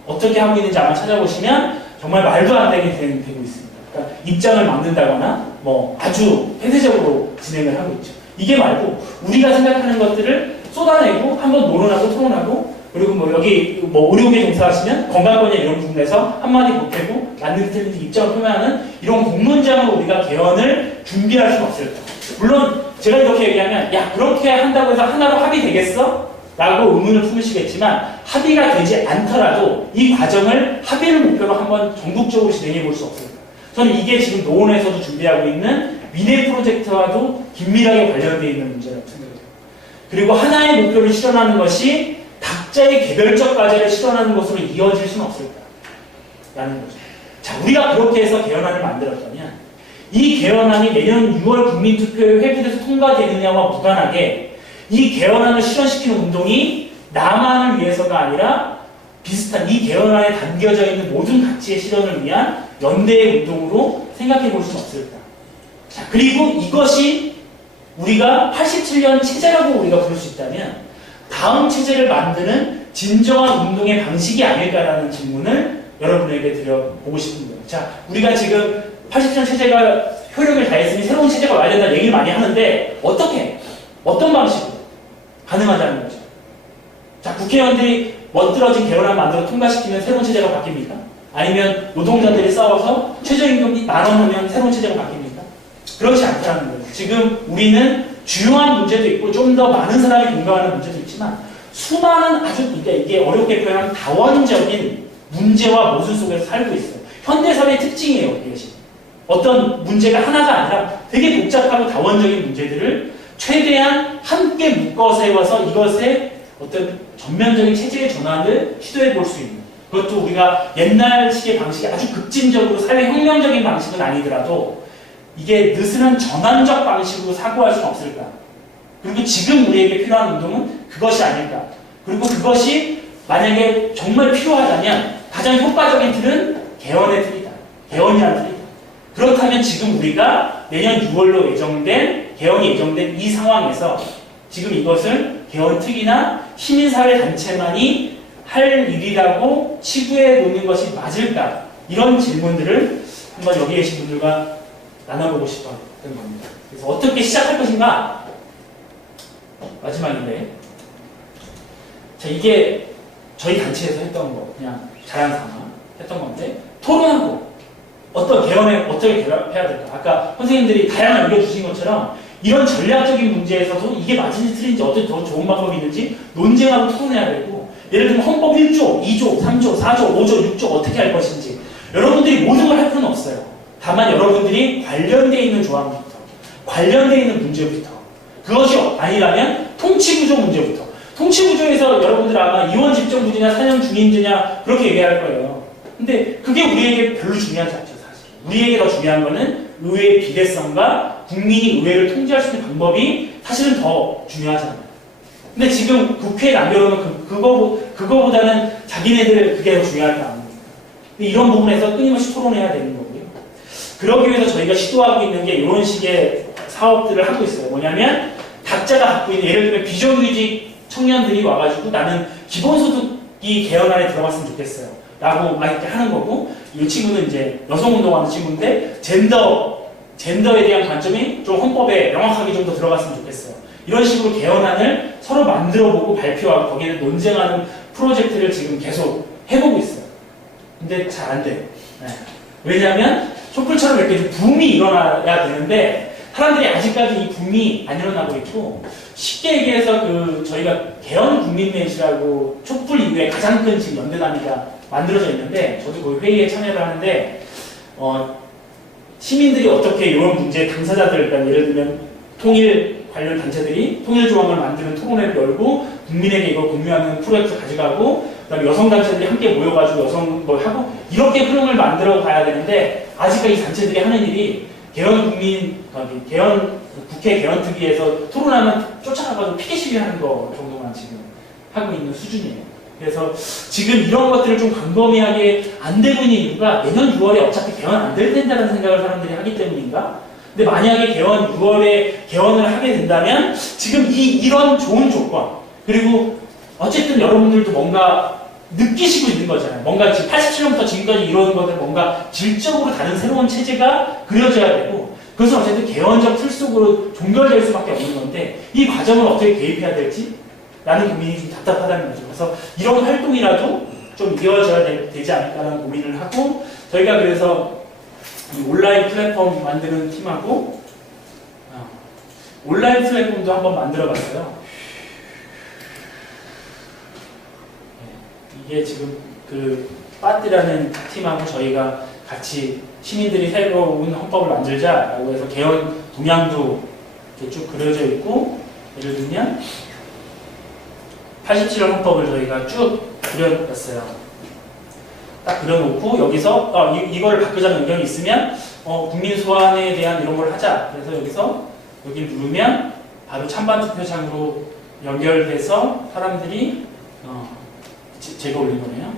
어떻게 하고 있는지 아마 찾아보시면 정말 말도 안 되게 되고 있습니다. 그러니까 입장을 막는다거나 뭐 아주 폐쇄적으로 진행을 하고 있죠. 이게 말고 우리가 생각하는 것들을 쏟아내고 한번 논론하고 토론하고 그리고 뭐 여기 뭐 의료계 종사하시면 건강권이나 이런 부분에서 한마디 보태고 맞는 틀린 입장을 표명하는 이런 공론장으로 우리가 개헌을 준비할 수는 없을까. 물론 제가 이렇게 얘기하면 야 그렇게 한다고 해서 하나로 합의되겠어? 라고 의문을 품으시겠지만 합의가 되지 않더라도 이 과정을 합의를 목표로 한번 전국적으로 진행해 볼 수 없을까. 저는 이게 지금 노원에서도 준비하고 있는 미래 프로젝트와도 긴밀하게 관련되어 있는 문제라고 생각해요. 그리고 하나의 목표를 실현하는 것이 각자의 개별적 과제를 실현하는 것으로 이어질 수는 없을까? 라는 거죠. 자, 우리가 그렇게 해서 개헌안을 만들었다면 이 개헌안이 내년 6월 국민투표에 회부돼서 통과되느냐와 무관하게 이 개헌안을 실현시키는 운동이 나만을 위해서가 아니라 비슷한 이 개헌안에 담겨져 있는 모든 가치의 실현을 위한 연대의 운동으로 생각해 볼 수는 없을까? 자, 그리고 이것이 우리가 87년 체제라고 우리가 부를 수 있다면 다음 체제를 만드는 진정한 운동의 방식이 아닐까라는 질문을 여러분에게 드려보고 싶은 거예요. 자, 우리가 지금 80년 체제가 효력을 다했으니 새로운 체제가 와야 된다는 얘기를 많이 하는데 어떻게? 어떤 방식으로? 가능하다는 거죠. 자, 국회의원들이 멋들어진 개헌안 만들어 통과시키면 새로운 체제가 바뀝니까? 아니면 노동자들이 싸워서 최저임금이 10,000원 하면 새로운 체제가 바뀝니까? 그렇지 않다는 거예요. 지금 우리는 주요한 문제도 있고 좀 더 많은 사람이 공감하는 문제도 있지만 수많은 아주 이게 어렵게 표현한 다원적인 문제와 모순 속에서 살고 있어요. 현대사회의 특징이에요. 이것이. 어떤 문제가 하나가 아니라 되게 복잡하고 다원적인 문제들을 최대한 함께 묶어 세워서 이것의 어떤 전면적인 체제의 전환을 시도해 볼 수 있는 그것도 우리가 옛날식의 방식이 아주 급진적으로 사회혁명적인 방식은 아니더라도 이게 느슨한 전환적 방식으로 사고할 수는 없을까? 그리고 지금 우리에게 필요한 운동은 그것이 아닐까? 그리고 그것이 만약에 정말 필요하다면 가장 효과적인 틀은 개헌의 틀이다. 개헌이라는 틀이다. 그렇다면 지금 우리가 내년 6월로 개헌이 예정된 이 상황에서 지금 이것을 개헌특위나 시민사회 단체만이 할 일이라고 치부해 놓는 것이 맞을까? 이런 질문들을 한번 여기 계신 분들과 나눠보고 싶었던 겁니다. 그래서 어떻게 시작할 것인가? 마지막인데. 자, 이게 저희 단체에서 했던 거, 그냥 자랑삼아 했던 건데, 토론하고, 어떤 개헌에 어떻게 개혁해야 될까? 아까 선생님들이 다양한 의견 주신 것처럼, 이런 전략적인 문제에서도 이게 맞은지 틀린지 어떻게 더 좋은 방법이 있는지 논쟁하고 토론해야 되고, 예를 들면 헌법 1조, 2조, 3조, 4조, 5조, 6조 어떻게 할 것인지, 여러분들이 모든 걸 할 필요는 없어요. 다만 여러분들이 관련되어 있는 조항부터, 관련되어 있는 문제부터, 그것이 아니라면 통치구조 문제부터, 통치구조에서 여러분들 아마 이원 집정부지냐 사형 중임제냐 그렇게 얘기할 거예요. 근데 그게 우리에게 별로 중요하지 않죠, 사실. 우리에게 더 중요한 거는 의회의 비대성과 국민이 의회를 통제할 수 있는 방법이 사실은 더 중요하잖아요. 근데 지금 국회에 남겨놓으면 그거보다는 자기네들 그게 더 중요하지 않습니까? 근데 이런 부분에서 끊임없이 토론해야 되는 거고요. 그러기 위해서 저희가 시도하고 있는 게 이런 식의 사업들을 하고 있어요. 뭐냐면 각자가 갖고 있는 예를 들면 비정규직 청년들이 와가지고 나는 기본소득이 개헌 안에 들어갔으면 좋겠어요. 라고 막 이렇게 하는 거고 이 친구는 이제 여성운동하는 친구인데 젠더에 대한 관점이 좀 헌법에 명확하게 좀 더 들어갔으면 좋겠어요. 이런 식으로 개헌안을 서로 만들어보고 발표하고 거기에 논쟁하는 프로젝트를 지금 계속 해보고 있어요. 근데 잘 안 돼요. 네. 왜냐하면 촛불처럼 이렇게 좀 붐이 일어나야 되는데 사람들이 아직까지 이 붐이 안 일어나고 있고 쉽게 얘기해서 저희가 개헌 국민넷이라고 촛불 이후에 가장 큰 지금 연대단위가 만들어져 있는데 저도 그 회의에 참여를 하는데 시민들이 어떻게 이런 문제 당사자들, 그러니까 예를 들면 통일 관련 단체들이 통일 조항을 만드는 토론회를 열고 국민에게 이걸 공유하는 프로젝트 가져가고 그다음에 여성 단체들이 함께 모여가지고 여성 뭐 하고 이렇게 흐름을 만들어 가야 되는데 아직까지 이 단체들이 하는 일이 개헌 국회 개헌특위에서 토론하면 쫓아가가지고 피켓 시위하는 거 정도만 지금 하고 있는 수준이에요. 그래서 지금 이런 것들을 좀 광범위하게 안 되고 있는 이유가 내년 6월에 어차피 개헌 안 될 텐다는 생각을 사람들이 하기 때문인가? 근데 만약에 6월에 개헌을 하게 된다면 지금 이런 좋은 조건 그리고 어쨌든 여러분들도 뭔가 느끼시고 있는 거잖아요. 뭔가 지금 87년부터 지금까지 이루어진 것들 뭔가 질적으로 다른 새로운 체제가 그려져야 되고 그것은 어쨌든 개헌적 틀 속으로 종결될 수밖에 없는 건데 이 과정을 어떻게 개입해야 될지 라는 고민이 좀 답답하다는 거죠. 그래서 이런 활동이라도 좀 이어져야 되지 않을까라는 고민을 하고 저희가 그래서 이 온라인 플랫폼 만드는 팀하고 온라인 플랫폼도 한번 만들어 봤어요. 이게 지금 빠띠라는 팀하고 저희가 같이 시민들이 새로운 헌법을 만들자라고 해서 개헌 동향도 이렇게 쭉 그려져 있고 예를 들면 87년 헌법을 저희가 쭉 그려놨어요. 딱 그려놓고 여기서 이거를 바꾸자는 의견이 있으면 국민 소환에 대한 이런 걸 하자. 그래서 여기서 여기를 누르면 바로 찬반 투표장으로 연결돼서 사람들이 제가 올린 거네요.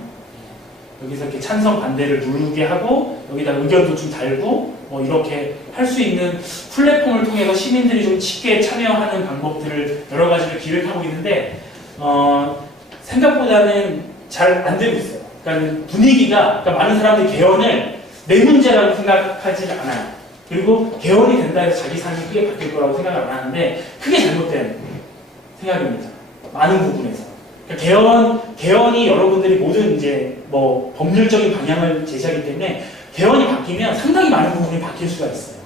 여기서 이렇게 찬성 반대를 누르게 하고 여기다 의견도 좀 달고 뭐 이렇게 할 수 있는 플랫폼을 통해서 시민들이 좀 쉽게 참여하는 방법들을 여러 가지를 기획하고 있는데 생각보다는 잘 안 되고 있어요. 그러니까 분위기가 많은 사람들이 개헌을 내 문제라고 생각하지 않아요. 그리고 개헌이 된다 해서 자기 삶이 크게 바뀔 거라고 생각을 안 하는데 크게 잘못된 생각입니다. 많은 부분에서. 그러니까 개헌이 여러분들이 모든 이제 뭐 법률적인 방향을 제시하기 때문에 개헌이 바뀌면 상당히 많은 부분이 바뀔 수가 있어요.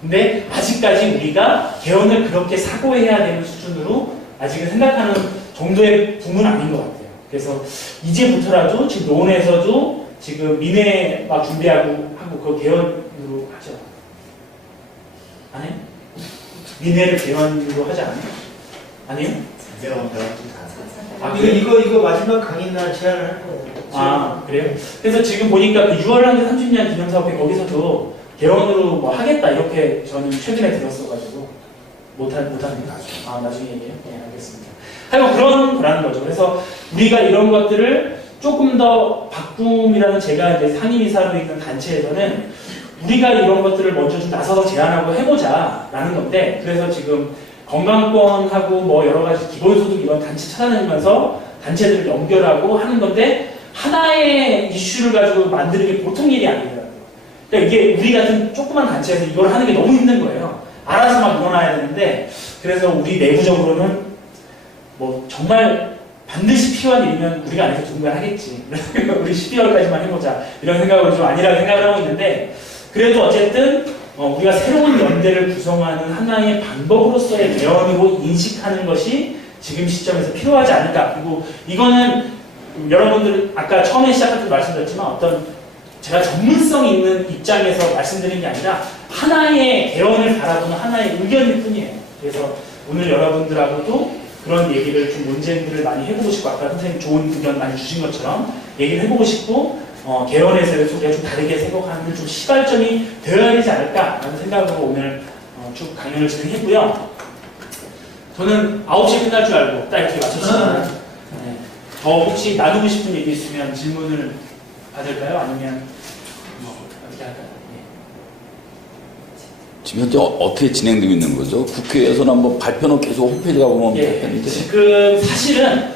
근데 아직까지 우리가 개헌을 그렇게 사고해야 되는 수준으로 아직은 생각하는 정도의 붐은 아닌 것 같아요. 그래서 이제부터라도 지금 논에서도 지금 민회 막 준비하고 하고 그거 개헌으로 하죠. 안 해요? 민회를 개헌으로 하지 않아요? 아니에요? 이거 마지막 강의 날 제안을 할 거예요. 아, 그래요? 그래서 지금 보니까 6월 한대 30년 기념사업회 거기서도 개헌으로 뭐 하겠다 이렇게 저는 최근에 들었어가지고 못하네요. 나중에 얘기해요? 네, 알겠습니다. 하여간 그런 거라는 거죠. 그래서 우리가 이런 것들을 조금 더 바꿈이라는 제가 이제 상임이사로 있는 단체에서는 우리가 이런 것들을 먼저 좀 나서서 제안하고 해보자라는 건데 그래서 지금 건강권하고 뭐 여러 가지 기본소득 이런 단체 찾아내면서 단체들을 연결하고 하는 건데 하나의 이슈를 가지고 만드는 게 보통 일이 아니더라고요. 그러니까 이게 우리 같은 조그만 단체에서 이걸 하는 게 너무 힘든 거예요. 알아서 막 일어나야 되는데 그래서 우리 내부적으로는 뭐 정말 반드시 필요한 일이면 우리가 안에서 누군가 하겠지. 우리 12월까지만 해보자. 이런 생각으로 좀 아니라고 생각을 하고 있는데 그래도 어쨌든 우리가 새로운 연대를 구성하는 하나의 방법으로서의 개헌으로 인식하는 것이 지금 시점에서 필요하지 않을까. 그리고 이거는 여러분들 아까 처음에 시작할 때 말씀드렸지만 어떤 제가 전문성 있는 입장에서 말씀드린 게 아니라 하나의 개헌을 바라보는 하나의 의견일 뿐이에요. 그래서 오늘 여러분들하고도 그런 얘기를 좀 논쟁들을 많이 해보고 싶고 아까 선생님 좋은 의견 많이 주신 것처럼 얘기를 해보고 싶고 개헌에서 우리가 좀 다르게 생각하는 좀 시발점이 되어야 되지 않을까라는 생각으로 오늘 쭉 강연을 진행했고요. 저는 9시에 끝날 줄 알고 딱 이렇게 맞췄습니다. 네. 더 혹시 나누고 싶은 얘기 있으면 질문을 받을까요? 아니면 뭐 어떻게 할까요? 예. 지금 현재 어떻게 진행되고 있는 거죠? 국회에서는 뭐 발표는 계속 홈페이지 가보면 예, 했는데 지금 사실은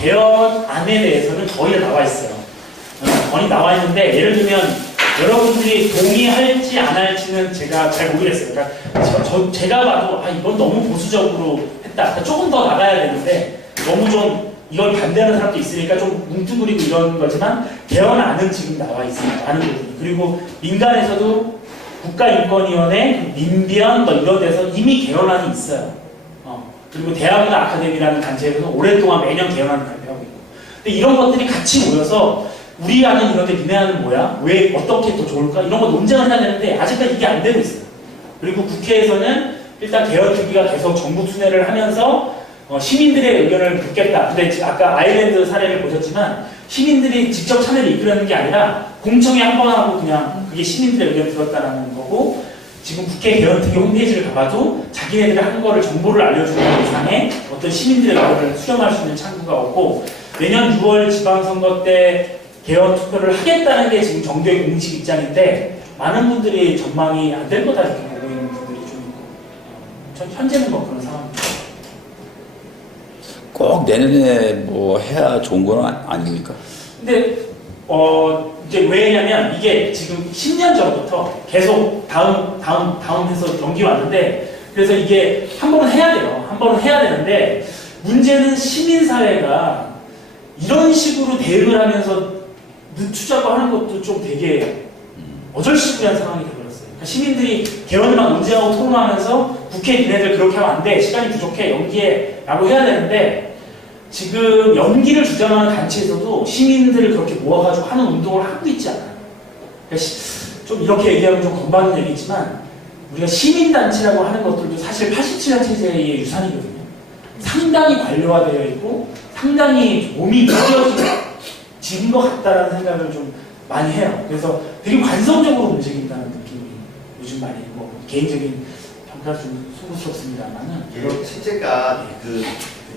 개헌 안에 대해서는 거의 다 나와 있어요. 거의 나와 있는데 예를 들면 여러분들이 동의할지 안 할지는 제가 잘 모르겠어요. 그러니까 제가 봐도 이건 너무 보수적으로 했다. 그러니까 조금 더 나가야 되는데 너무 좀 이걸 반대하는 사람도 있으니까 좀 뭉뚱그리고 이런 거지만 개헌안은 지금 나와 있습니다. 많은 부분이. 그리고 민간에서도 국가인권위원회, 민변 뭐 이런 데서 이미 개헌안이 있어요. 그리고 대학이나 아카데미라는 단체에서는 오랫동안 매년 개헌안을 발표하고 있고. 근데 이런 것들이 같이 모여서 우리 안은 이런데 니네 안은 뭐야? 왜 어떻게 더 좋을까? 이런 거 논쟁을 해야 되는데 아직까지 이게 안 되고 있어요. 그리고 국회에서는 일단 개헌 특위가 계속 정부 순회를 하면서 시민들의 의견을 듣겠다. 근데 아까 아일랜드 사례를 보셨지만 시민들이 직접 참여를 이끌어내는 게 아니라 공청회 한 번 하고 그냥 그게 시민들의 의견을 들었다는 거고 지금 국회 개헌특위 홈페이지를 가봐도 자기네들이 한 거를 정보를 알려주는 이상의 어떤 시민들의 의견을 수렴할 수 있는 창구가 없고 내년 6월 지방선거 때 개헌 투표를 하겠다는 게 지금 정부의 공식 입장인데 많은 분들이 전망이 안 될 거다 이렇게 보고 있는 분들이 좀 있고 현재는 뭐 그런 상황입니다. 꼭 내년에 뭐 해야 좋은 건 아닙니까? 근데 이제 왜냐면 이게 지금 10년 전부터 계속 다음 해서 연기 왔는데 그래서 이게 한 번은 해야 돼요. 한 번은 해야 되는데 문제는 시민사회가 이런 식으로 대응을 하면서 늦추자고 하는 것도 좀 되게 어절시부리한 상황이 되어버렸어요. 그러니까 시민들이 개헌을 막 논쟁하고 토론하면서 국회 니네들 그렇게 하면 안 돼. 시간이 부족해. 연기해. 라고 해야 되는데 지금 연기를 주장하는 단체에서도 시민들을 그렇게 모아가지고 하는 운동을 하고 있지 않아요. 그러니까 좀 이렇게 얘기하면 좀 건방진 얘기지만 우리가 시민단체라고 하는 것들도 사실 87년 체제의 유산이거든요. 상당히 관료화되어 있고 상당히 몸이 무뎌진 것 같다는 생각을 좀 많이 해요. 그래서 되게 관성적으로 움직인다는 느낌이 요즘 많이 뭐 개인적인 평가가 좀 소구스럽습니다만은 이런 체제가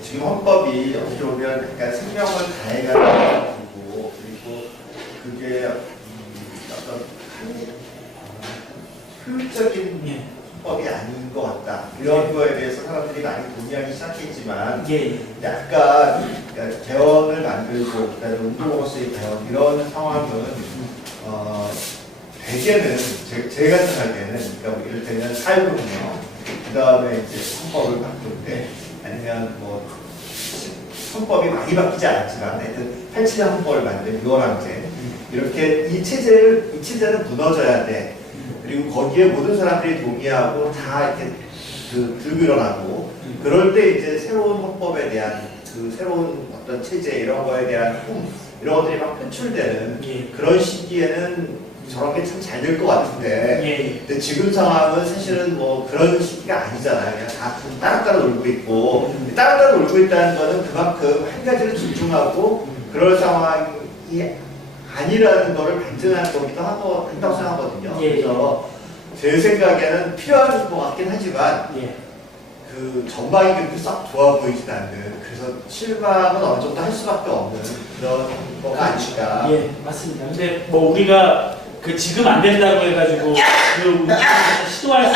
지금 헌법이 어떻게 보면 그러니까 생명을 다해가지고 그리고 그게 어떤 효율적인 헌법이 아닌 것 같다. 이런 거에 대해서 사람들이 많이 동의하기 시작했지만 약간 그러니까 개헌을 만들고 그다음에 운동으로서의 개헌 이런 상황은 대개는 제가 생각할 때는 그러니까 이를테면 사회운영 그다음에 이제 헌법을 바꿀 때 아니면 뭐 헌법이 많이 바뀌지 않았지만 하여튼 87년 헌법을 만든 유월항쟁 이렇게 이 체제는 무너져야 돼. 그리고 거기에 모든 사람들이 동의하고 다 이렇게 들고 일어나고 그럴 때 이제 새로운 헌법에 대한 새로운 어떤 체제 이런 거에 대한 이런 것들이 막 표출되는 그런 시기에는 저런 게 참 잘 될 것 같은데 근데 지금 상황은 사실은 뭐 그런 시기가 아니잖아요. 그냥 다 따로따로 놀고 있고 따로따로 놀고 있다는 거는 그만큼 한 가지를 집중하고 그럴 상황이 아니라는 거를 반증하는 거기도 한다고 생각하거든요. 그래서 제 생각에는 필요한 것 같긴 하지만 그 전망이 그렇게 썩 좋아 보이진 않는 그래서 실망은 어느 정도 할 수밖에 없는 그런 거가 아닐까. 맞습니다. 근데 뭐 우리가 지금 안 된다고 해가지고 시도할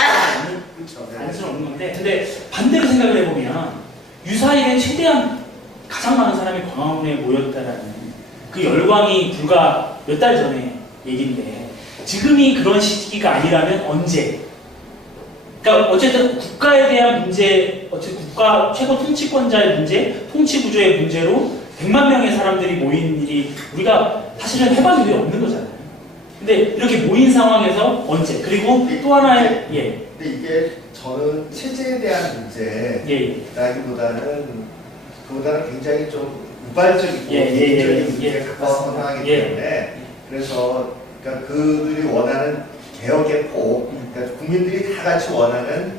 수는 없는 건데 근데 반대로 생각을 해보면 유사일에 최대한 가장 많은 사람이 광화문에 모였다라는 그 열광이 불과 몇 달 전에 얘기인데 지금이 그런 시기가 아니라면 언제? 그러니까 어쨌든 국가에 대한 문제, 어쨌든 국가 최고 통치권자의 문제, 통치 구조의 문제로 100만 명의 사람들이 모인 일이 우리가 사실은 해본 일이 없는 거잖아요. 근데 이렇게 모인 상황에서 언제? 그리고 또 하나의 근데 이게 저는 체제에 대한 문제라기보다는 그보다는 굉장히 좀 우발적이고 개인적인 문제에 가까운 상황이기 때문에 그래서 그러니까 그들이 원하는 개혁의 폭, 그러니까 국민들이 다 같이 원하는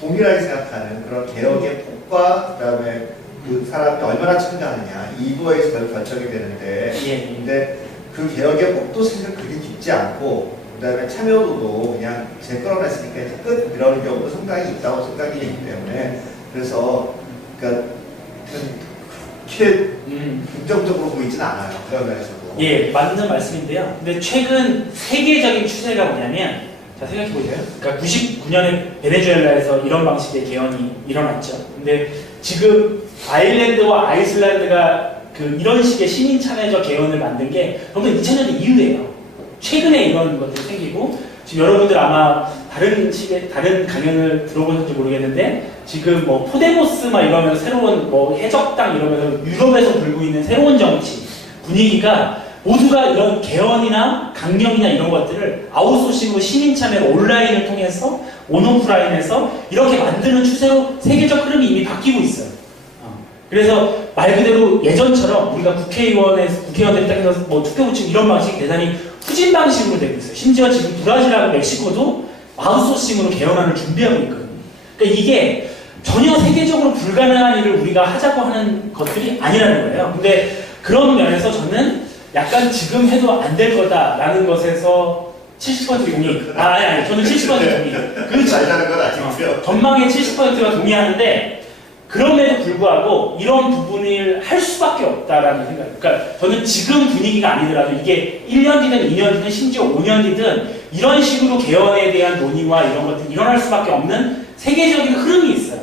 동일하게 생각하는 그런 개혁의 폭과 그다음에 그 사람이 얼마나 참가하느냐 이거에서 별로 결정이 되는데 근데 그 개혁의 폭도 사실 그리 깊지 않고 그다음에 참여도도 그냥 제 끌어냈으니까 이제 끝 이런 경우도 상당히 있다고 생각이 되기 때문에 그래서 그러니까 그렇게 긍정적으로 보이진 않아요. 그런 면에서도 예, 맞는 말씀인데요. 근데 최근 세계적인 추세가 뭐냐면, 자, 생각해보세요. 그러니까 99년에 베네수엘라에서 이런 방식의 개헌이 일어났죠. 근데 지금 아일랜드와 아이슬란드가 이런 식의 시민 참여적 개헌을 만든 게 전부 2000년대 이후예요. 최근에 이런 것들이 생기고, 지금 여러분들 아마 다른 강연을 들어보셨는지 모르겠는데, 지금 뭐 포데모스 막 이러면서 새로운 뭐 해적당 이러면서 유럽에서 불고 있는 새로운 정치 분위기가 모두가 이런 개헌이나 강령이나 이런 것들을 아웃소싱으로 시민 참여로 온라인을 통해서 온오프라인에서 이렇게 만드는 추세로 세계적 흐름이 이미 바뀌고 있어요. 그래서 말 그대로 예전처럼 우리가 국회의원들이 딱 해서 뭐 투표 붙이고 이런 방식이 대단히 후진 방식으로 되고 있어요. 심지어 지금 브라질하고 멕시코도 아웃소싱으로 개헌안을 준비하고 있거든요. 그러니까 이게 전혀 세계적으로 불가능한 일을 우리가 하자고 하는 것들이 아니라는 거예요. 근데 그런 면에서 저는 약간 지금 해도 안 될 거다라는 것에서 70% 동의. 아니, 저는 70% 동의. 그렇죠. 잘하는 건 아니고요. 전망의 70%가 동의하는데, 그럼에도 불구하고 이런 부분을 할 수밖에 없다라는 생각. 그러니까 저는 지금 분위기가 아니더라도 이게 1년 뒤든 2년 뒤든 심지어 5년 뒤든 이런 식으로 개헌에 대한 논의와 이런 것들이 일어날 수밖에 없는 세계적인 흐름이 있어요.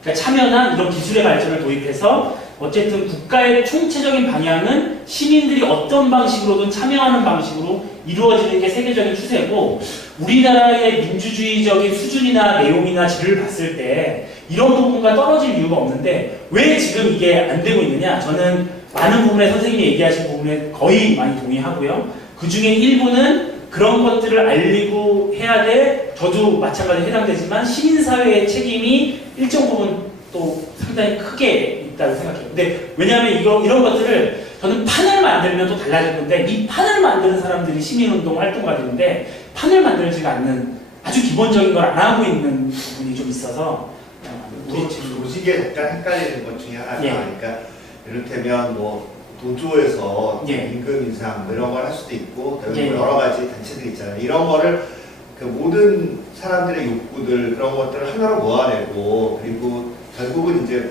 그러니까 참여나 이런 기술의 발전을 도입해서 어쨌든 국가의 총체적인 방향은 시민들이 어떤 방식으로든 참여하는 방식으로 이루어지는 게 세계적인 추세고, 우리나라의 민주주의적인 수준이나 내용이나 질을 봤을 때 이런 부분과 떨어질 이유가 없는데 왜 지금 이게 안 되고 있느냐? 저는 많은 부분에 선생님이 얘기하신 부분에 거의 많이 동의하고요. 그 중에 일부는 그런 것들을 알리고 해야 돼. 저도 마찬가지로 해당되지만 시민사회의 책임이 일정 부분 또 상당히 크게 있다고 생각해요. 근데 왜냐하면 이런 것들을 저는 판을 만들면 또 달라질 건데, 이 판을 만드는 사람들이 시민운동 활동가들인데 판을 만들지가 않는 아주 기본적인 걸 안 하고 있는 부분이 좀 있어서 우리 지금 조직에 약간 헷갈리는 것 중에 하나가, 예. 그러니까 이를테면 뭐 도조에서 예. 임금 인상 뭐 이런 걸 할 수도 있고, 예. 여러 가지 단체들이 있잖아요. 이런 거를 그 모든 사람들의 욕구들 그런 것들을 하나로 모아내고, 그리고 결국은 이제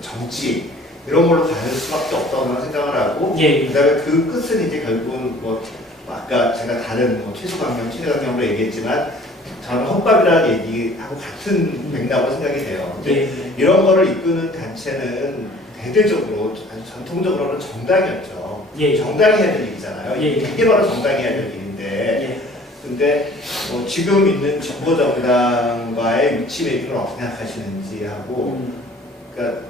정치 이런 걸로 갈 수밖에 없다고 저는 생각을 하고, 예. 그다음에 그 끝은 이제 결국은 뭐 아까 제가 다른 뭐 최소강령, 최대강령으로 얘기했지만 저는 헌법이라는 얘기하고 같은 맥락으로 생각이 돼요. 근데 예. 이런 거를 이끄는 단체는 대대적으로 아주 전통적으로는 정당이었죠. 예. 정당이 해야 될 일이잖아요. 예. 이게 바로 정당이 해야 될 일인데, 예. 근데 지금 있는 진보정당과의 위치 매핑을 어떻게 생각하시는지 하고, 그러니까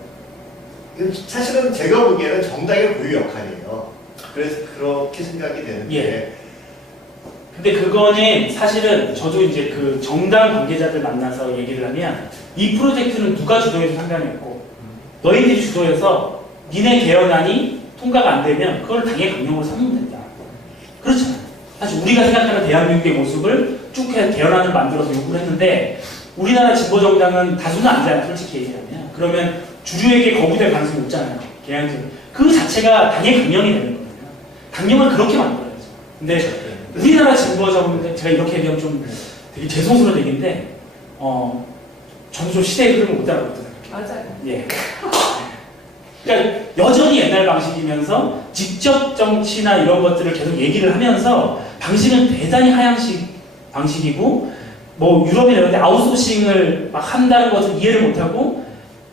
이건 사실은 제가 보기에는 정당의 고유 역할이에요. 그래서 그렇게 생각이 되는데, 예. 근데 그거는 사실은 저도 이제 그 정당 관계자들 만나서 얘기를 하면 이 프로젝트는 누가 주도해도 상관이 없고, 너희들이 주도해서 니네 개헌안이 통과가 안 되면 그걸 당의 강령으로 삼으면 된다. 그렇잖아요. 사실 우리가 생각하는 대한민국의 모습을 쭉 개헌안을 만들어서 요구를 했는데, 우리나라 진보정당은 다수는 아니잖아요. 솔직히 얘기하면. 그러면 주류에게 거부될 가능성이 없잖아요. 개헌안이. 그 자체가 당의 강령이 되는 거예요. 강령을 그렇게 만들어야죠. 근데 우리나라 진보정당, 제가 이렇게 얘기하면 좀 되게 죄송스러운 얘기인데, 저도 좀 시대의 흐름을 못 따라가거든요. 맞아요. 예. 그러니까 여전히 옛날 방식이면서 직접 정치나 이런 것들을 계속 얘기를 하면서 방식은 대단히 하향식 방식이고, 뭐 유럽이나 이런 데 아웃소싱을 막 한다는 것을 이해를 못하고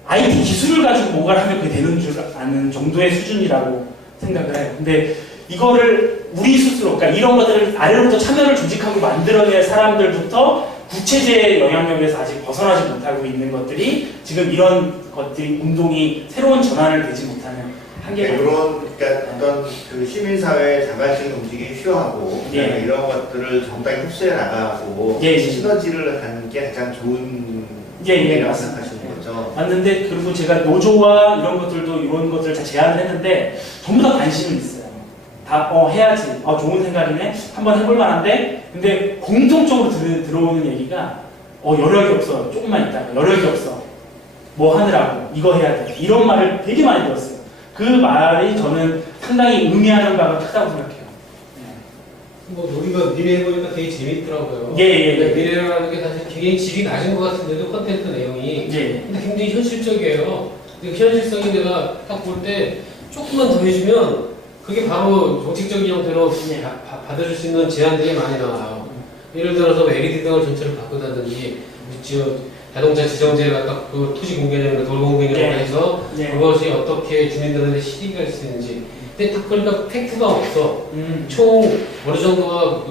IT 기술을 가지고 뭔가를 하면 그게 되는 줄 아는 정도의 수준이라고 생각을 해요. 근데 이거를 우리 스스로, 그러니까 이런 것들을 아래로부터 참여를 조직하고 만들어낼 사람들부터 구체제의 영향력에서 아직 벗어나지 못하고 있는 것들이 지금 이런 것들이 운동이 새로운 전환을 되지 못하는 한계가 그러니까 어떤 그 시민사회의 자발적인 움직임이 필요하고, 예. 이런 것들을 정당이 흡수해 나가고 예. 시너지를 하는 게 가장 좋은 예, 일이라고 맞습니다. 생각하시는 거죠. 맞는데, 그리고 제가 노조와 이런 것들도 이런 것들을 다 제안을 했는데 전부 다 관심은 있어요. 다 해야지. 좋은 생각이네. 한번 해볼 만한데. 근데 공통적으로 들어오는 얘기가 여력이 없어. 조금만 있다가 여력이 없어. 뭐 하느라고 이거 해야 돼. 이런 말을 되게 많이 들었어요. 그 말이 저는 상당히 의미하는 바가 크다고 생각해요. 뭐 우리가 미래 해보니까 되게 재밌더라고요. 예. 미래라는 게 사실 굉장히 질이 낮은 것 같은데도 컨텐츠 내용이 예. 근데 굉장히 현실적이에요. 근데 그 현실성이 내가 딱 볼 때 조금만 더 해주면 그게 바로 정책적인 형태로 예. 받아줄 수 있는 제안들이 많이 나와요. 예를 들어서 뭐 LED 등을 전체를 바꾼다든지 자동차 지정제를 갖다 그 토지 공개념이나 돌 공개념으로 네. 해서 네. 그것이 어떻게 주민들한테 실행할 수 있는지. 근데 딱 그러니까 팩트가 없어. 음. 총 어느 정도가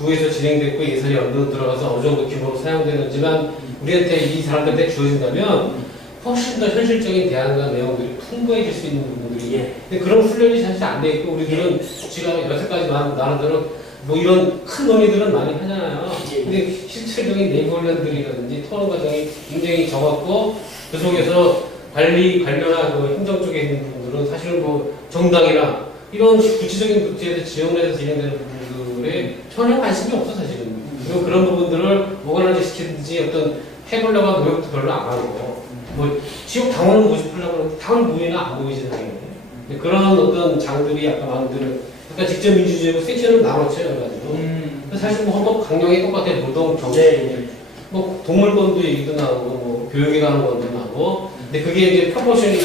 구에서 진행됐고 예산이 어느 정도 들어가서 어느 정도 규모로 사용되는지만 우리한테 이 사람들한테 주어진다면 훨씬 더 현실적인 대안과 내용들이 풍부해질 수 있는 부분들이. 예. 근데 그런 훈련이 사실 안 돼 있고 우리들은 지금 여태까지 나름대로 뭐 이런 큰 논의들은 많이 하잖아요. 예. 근데 실질적인 내부 훈련들이라든지 토론 과정이 굉장히 적었고 그 속에서 관련한 그 행정 쪽에 있는 부분들은 사실은 뭐 정당이나 이런 구체적인 부처에서 지원해서 진행되는 부분들에 전혀 관심이 없어 사실은. 그리고 그런 부분들을 오가나이즈 시키든지 어떤 해보려고 하는 노력도 별로 안 하고 뭐 지역 당원을 모집하려고 하는데 당원 모이나 안 모이지 당연히. 근데 그런 어떤 장들이 아까 말한 그러니까 직접 민주주의고 섹션을 나눴죠 그래가지고 사실 뭐 헌법 강령이 똑같아 노동 정치 뭐 동물권도 얘기도 나오고 뭐 교육에 관한 것도 나오고 근데 그게 이제 프로포션이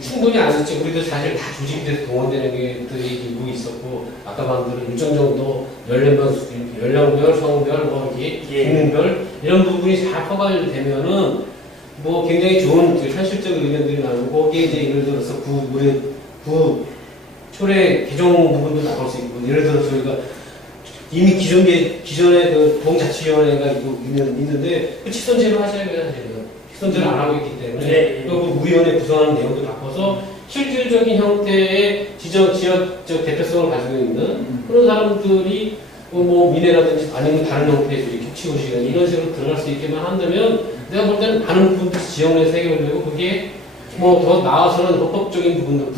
충분히 안 됐지. 우리도 사실 다 조직돼서 동원되는 게들이 일부 있었고 아까 말한 대로 일정 정도 연령별, 성별, 뭐 이게 국민별 이런 부분이 잘 커버가 되면은 뭐 굉장히 좋은 현실적 의견들이 나오고 거기에 이제 예를 들어서 구 초래 개정 부분도 나올 수 있고 예를 들어서 저희가 이미 기존에 그 동자치위원회가 있는데 그 직선제로 하셔야 돼요 사실은. 직선제를 안 하고 있기 때문에 네. 또 그 위원회 구성하는 내용도 바꿔서 실질적인 형태의 지역적 대표성을 가지고 있는 그런 사람들이 뭐 미래라든지 아니면 다른 형태의 격치고시나 이런 식으로 들어갈 수 있게만 한다면 내가 볼 때는 많은 부분들이 지역 내에서 해결되고 그게 뭐 더 나아서는 헌법적인 부분들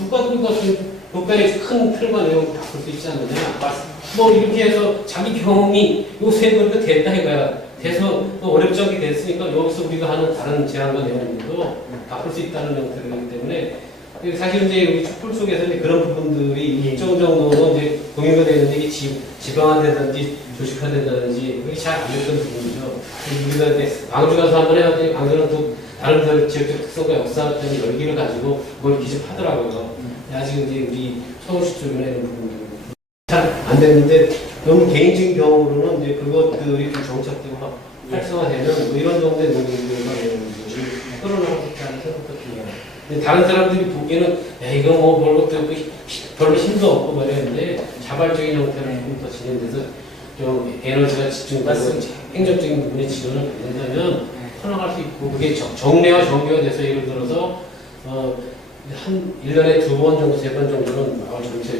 국가의 큰 틀과 내용을 바꿀 수 있지 않느냐. 뭐 이렇게 해서 자기 경험이 요새 그렇게 됐다 이거야. 돼서 또 어렵지 않게 됐으니까 여기서 우리가 하는 다른 제안과 내용들도 바꿀 수 있다는 형태이기 때문에 사실 이제 우리 촛불 속에서 이제 그런 부분들이 일정 정도로 이제 공유가 되는데 이게 지방화된다든지 조직화된다든지 그게 잘 안 됐던 부분이죠. 우리가 이제 광주 가서 한번 해봤더니 광주는 또 다른 지역적 특성과 역사 같은 열기를 가지고 그걸 기집하더라고요. 아직 이제 우리 서울시 쪽이나 이런 부분들 잘 안 됐는데 너무 개인적인 경험으로는 이제 그것들이 좀 정착되고 활성화되면 뭐 이런 정도의 논의들과 내용들이 끌어나가고 있다는 생각도 들어요. 근데 다른 사람들이 보기에는 야 이거 뭐 별로 힘도 없고 말했는데 자발적인 형태로 조금 더 진행돼서 좀 에너지가 집중돼서 행정적인 부분에 지원을 받는다면 커나갈 수 있고 그게 정례와 정교가 돼서 예를 들어서 한 1년에 2번 정도, 3번 정도는 마을 전체에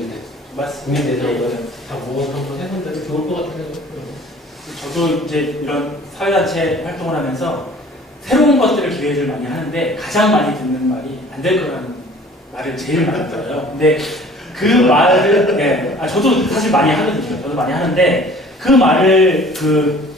국민 대상으로 다 모아서 한번 해본다면 좋을 것 같은 생각이 들어요. 저도 이제 이런 사회단체 활동을 하면서 새로운 것들을 기획을 많이 하는데 가장 많이 듣는 말이 안 될 거라는 말을 제일 많이 들어요. 근데 그 말을 저도 사실 많이 하거든요. 저도 많이 하는데 그 말을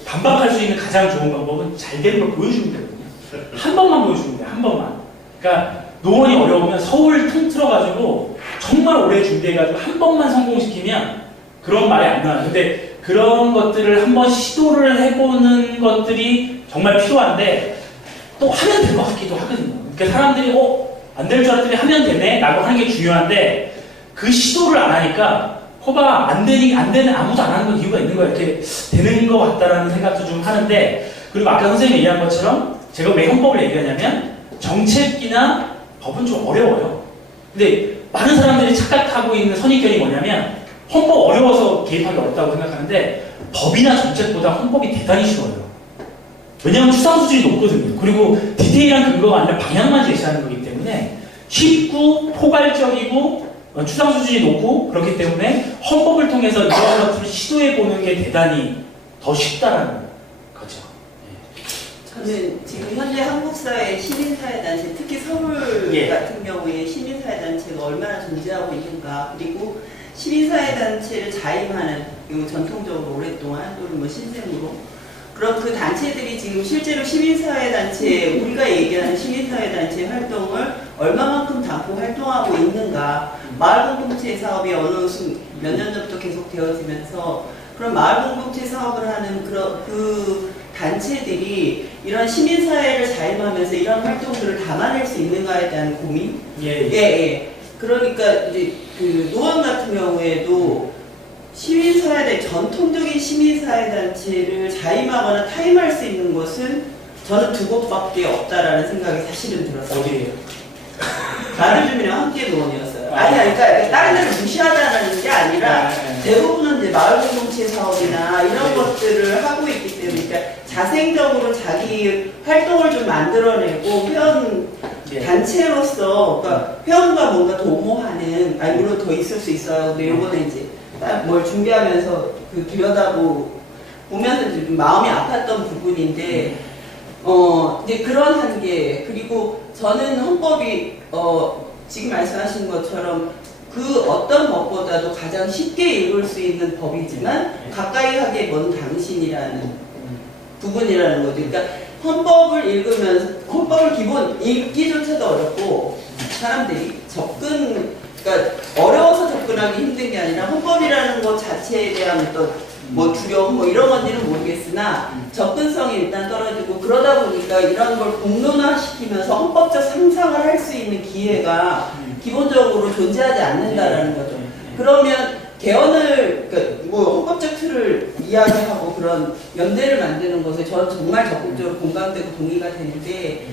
반박할 수 있는 가장 좋은 방법은 잘 되는 걸 보여주면 되거든요. 한 번만 보여주면 돼요. 한 번만. 그러니까 노원이 어려우면 서울 통틀어가지고 정말 오래 준비해가지고 한 번만 성공시키면 그런 말이 안 나와요. 근데 그런 것들을 한번 시도를 해보는 것들이 정말 필요한데 또 하면 될 것 같기도 하거든요. 그러니까 사람들이 안 될 줄 알았더니 하면 되네 라고 하는 게 중요한데 그 시도를 안 하니까 호바 안 되는 아무도 안 하는 건 이유가 있는 거예요. 이렇게 되는 것 같다라는 생각도 좀 하는데 그리고 아까 선생님이 얘기한 것처럼 제가 왜 헌법을 얘기하냐면 정책이나 법은 좀 어려워요. 근데 많은 사람들이 착각하고 있는 선입견이 뭐냐면 헌법 어려워서 개입하기 어렵다고 생각하는데 법이나 정책보다 헌법이 대단히 쉬워요. 왜냐하면 추상 수준이 높거든요. 그리고 디테일한 근거가 아니라 방향만 제시하는 거기 때문에 쉽고 포괄적이고 추상 수준이 높고 그렇기 때문에 헌법을 통해서 이런 것들을 시도해보는 게 대단히 더 쉽다는 거죠. 저는 지금 현재 한국 사회 시민사회단체, 특히 서울 같은 경우에 시민사회단체가 얼마나 존재하고 있는가, 그리고 시민사회단체를 자임하는 전통적으로 오랫동안 또는 뭐 신생으로 그런 그 단체들이 지금 실제로 시민사회단체, 우리가 얘기하는 시민사회단체 활동을 얼마만큼 담고 활동하고 있는가, 마을공동체 사업이 몇 년 전부터 계속 되어지면서 그런 마을공동체 사업을 하는 그 단체들이 이런 시민사회를 자임하면서 이런 활동들을 담아낼 수 있는가에 대한 고민? 예. 그러니까 이제 그 노원 같은 경우에도 시민사회단 전통적인 시민사회단체를 자임하거나 타임할 수 있는 곳은 저는 두 곳밖에 없다라는 생각이 사실은 들었어요. 어디예요? 마을주민이랑 함께 노원이었어요. 아니, 그러니까 다른 데를 무시하다는 게 아니라 대부분은 이제 마을 공동체 사업이나 이런 것들을 하고 있기 때문에 그러니까 자생적으로 자기 활동을 좀 만들어내고 회원 단체로서 그러니까 회원과 뭔가 도모하는 물론 더 있을 수 있어요. 근데 요번에 이제 딱 뭘 준비하면서 그 보면서 좀 마음이 아팠던 부분인데 이제 그런 한계 그리고 저는 헌법이 지금 말씀하신 것처럼 그 어떤 법보다도 가장 쉽게 읽을 수 있는 법이지만 가까이 하게 먼 당신이라는 부분이라는 거죠. 그러니까 헌법을 읽으면서 헌법을 기본 읽기조차도 어렵고 사람들이 그러니까 어려워서 접근하기 힘든 게 아니라 헌법이라는 것 자체에 대한 어떤 뭐 두려움 뭐 이런 건지는 모르겠으나 접근성이 일단 떨어지고 그러다 보니까 이런 걸 공론화시키면서 헌법적 상상을 할 수 있는 기회가 기본적으로 존재하지 않는다라는 거죠. 그러면 개헌을 그러니까 뭐 헌법적 틀을 이야기하고 그런 연대를 만드는 것에 저는 정말 적극적으로 공감되고 동의가 되는데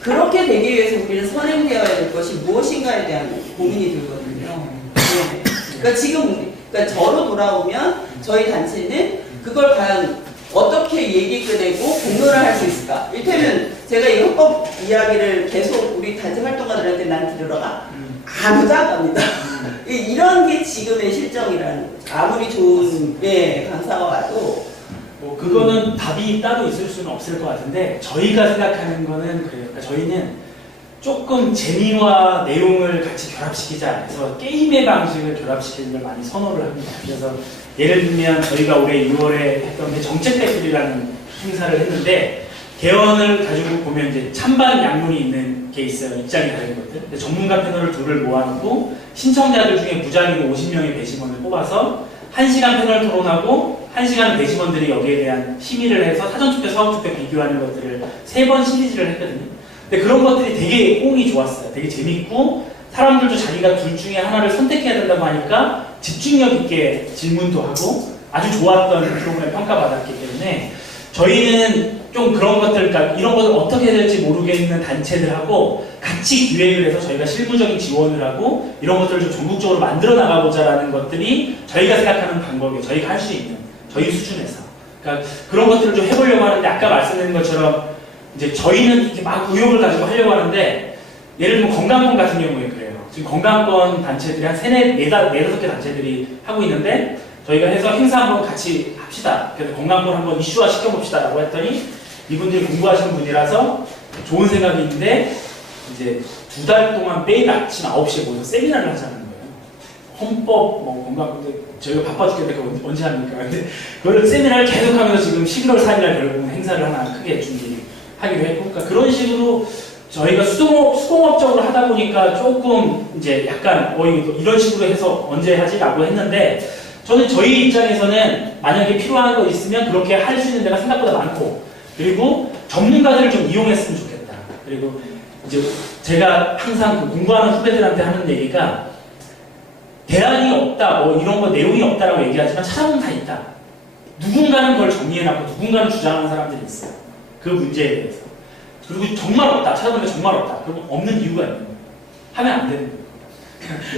그렇게 되기 위해서 우리는 선행되어야 될 것이 무엇인가에 대한 고민이 들거든요. 네. 그러니까 지금 그러니까 저로 돌아오면 저희 단체는 그걸 과연 어떻게 얘기 꺼내고 공론을 할 수 있을까? 이를테면 제가 이 헌법 이야기를 계속 우리 단체 활동가들한테 난 들으러가 아무도 안 갑니다. 이런 게 지금의 실정이라는 거죠. 아무리 좋은 강사가 와도 뭐 그거는 답이 따로 있을 수는 없을 것 같은데 저희가 생각하는 거는 그래요. 그러니까 저희는 조금 재미와 내용을 같이 결합시키자 해서 게임의 방식을 결합시키는 걸 많이 선호를 합니다. 그래서 예를 들면 저희가 올해 6월에 했던 게 정책 배틀이라는 행사를 했는데 개헌을 가지고 보면 이제 찬반 양론이 있는 게 있어요. 입장이 다른 것들. 전문가 패널을 둘을 모아놓고 신청자들 중에 무작위로 50명의 배심원을 뽑아서 1시간 패널 토론하고 1시간 배심원들이 여기에 대한 심의를 해서 사전투표, 사후투표 비교하는 것들을 3번 시리즈를 했거든요. 근데 그런 것들이 되게 호응이 좋았어요. 되게 재밌고 사람들도 자기가 둘 중에 하나를 선택해야 된다고 하니까 집중력 있게 질문도 하고 아주 좋았던 프로그램 평가받았기 때문에 저희는 좀 그런 것들, 그러니까 이런 것을 어떻게 해야 될지 모르겠는 단체들하고 같이 기획을 해서 저희가 실무적인 지원을 하고 이런 것들을 좀 전국적으로 만들어 나가보자라는 것들이 저희가 생각하는 방법이에요. 저희가 할 수 있는, 저희 수준에서. 그러니까 그런 것들을 좀 해보려고 하는데 아까 말씀드린 것처럼 이제 저희는 이렇게 막 의욕을 가지고 하려고 하는데 예를 들면 건강권 같은 경우에 그래요. 지금 건강권 단체들이 한 4-5개 단체들이 하고 있는데 저희가 해서 행사 한번 같이 합시다. 그래서 건강권 한번 이슈화 시켜봅시다 라고 했더니 이분들이 공부하시는 분이라서 좋은 생각이 있는데 이제 2달 동안 매일 아침 9시에 모여서 세미나를 하자는 거예요. 헌법, 뭐 건강권, 저희가 바빠 죽겠는데 그거 언제 합니까? 근데 그걸 세미나를 계속하면서 지금 11월 4일날 결국은 행사를 하나 크게 준비하기로 했고 그러니까 그런 식으로 저희가 수공업적으로 하다 보니까 조금 이제 약간 이런 식으로 해서 언제 하지? 라고 했는데 저는 저희 입장에서는 만약에 필요한 거 있으면 그렇게 할 수 있는 데가 생각보다 많고 그리고 전문가들을 좀 이용했으면 좋겠다. 그리고 이제 제가 항상 그 공부하는 후배들한테 하는 얘기가 대안이 없다, 뭐 이런 거 내용이 없다라고 얘기하지만 찾아보면 다 있다. 누군가는 그걸 정리해놨고 누군가는 주장하는 사람들이 있어요. 그 문제에 대해서. 그리고 정말 없다. 찾아보니까 정말 없다. 그럼 없는 이유가 있는 거예요. 하면 안 되는 거예요.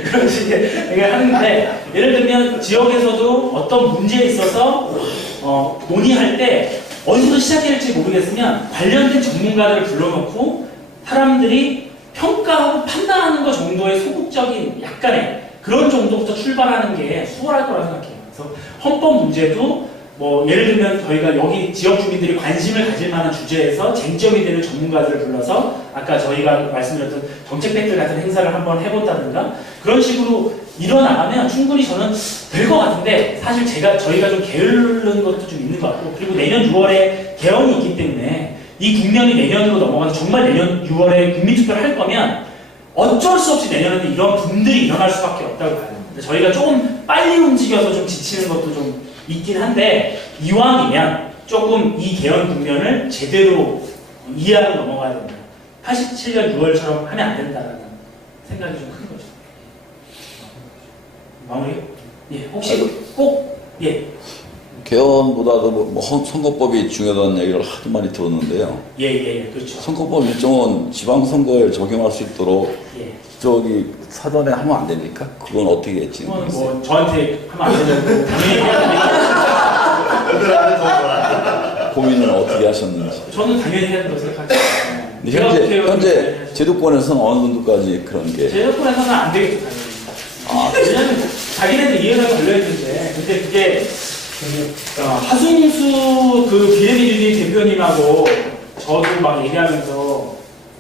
그런 식의 얘기를 하는데 예를 들면 지역에서도 어떤 문제에 있어서 논의할 때 어디서 시작해야 할지 모르겠으면 관련된 전문가들을 불러놓고 사람들이 평가하고 판단하는 것 정도의 소극적인 약간의 그런 정도부터 출발하는 게 수월할 거라고 생각해요. 그래서 헌법 문제도 뭐 예를 들면 저희가 여기 지역 주민들이 관심을 가질 만한 주제에서 쟁점이 되는 전문가들을 불러서 아까 저희가 말씀드렸던 정책 배틀 같은 행사를 한번 해본다든가 그런 식으로 일어나가면 충분히 저는 될 것 같은데 사실 저희가 좀 게으른 것도 좀 있는 것 같고 그리고 내년 6월에 개헌이 있기 때문에 이 국면이 내년으로 넘어가서 정말 내년 6월에 국민투표를 할 거면 어쩔 수 없이 내년에는 이런 붐들이 일어날 수밖에 없다고 봐요. 근데 저희가 조금 빨리 움직여서 좀 지치는 것도 좀 있긴 한데 이왕이면 조금 이 개헌 국면을 제대로 이해하고 넘어가야 된다. 87년 6월처럼 하면 안 된다라는 생각이 좀 큰 거죠. 마무리. 예, 혹시 꼭 예, 개헌보다도 선거법이 중요하다는 얘기를 하도 많이 들었는데요. 예, 그렇죠. 선거법 일정은 지방선거에 적용할 수 있도록 예. 저기 사전에 하면 안 됩니까? 그건 어떻게 지금? 그건 뭐 저한테 하면 안 되냐고 당연히 해야 됩니다. 여들하는 더 좋아. 고민을 어떻게 하셨는지. 저는 당연히 해야 된다고 생각하죠. 근데 현재 제도권에서는 어느 정도까지 그런 게? 제도권에서는 안 되겠죠, 당연히. 왜냐면 자기네들 이해가 걸려있는데, 근데 그게 하승수 그 비례민주주의 대표님하고 저도 막 얘기하면서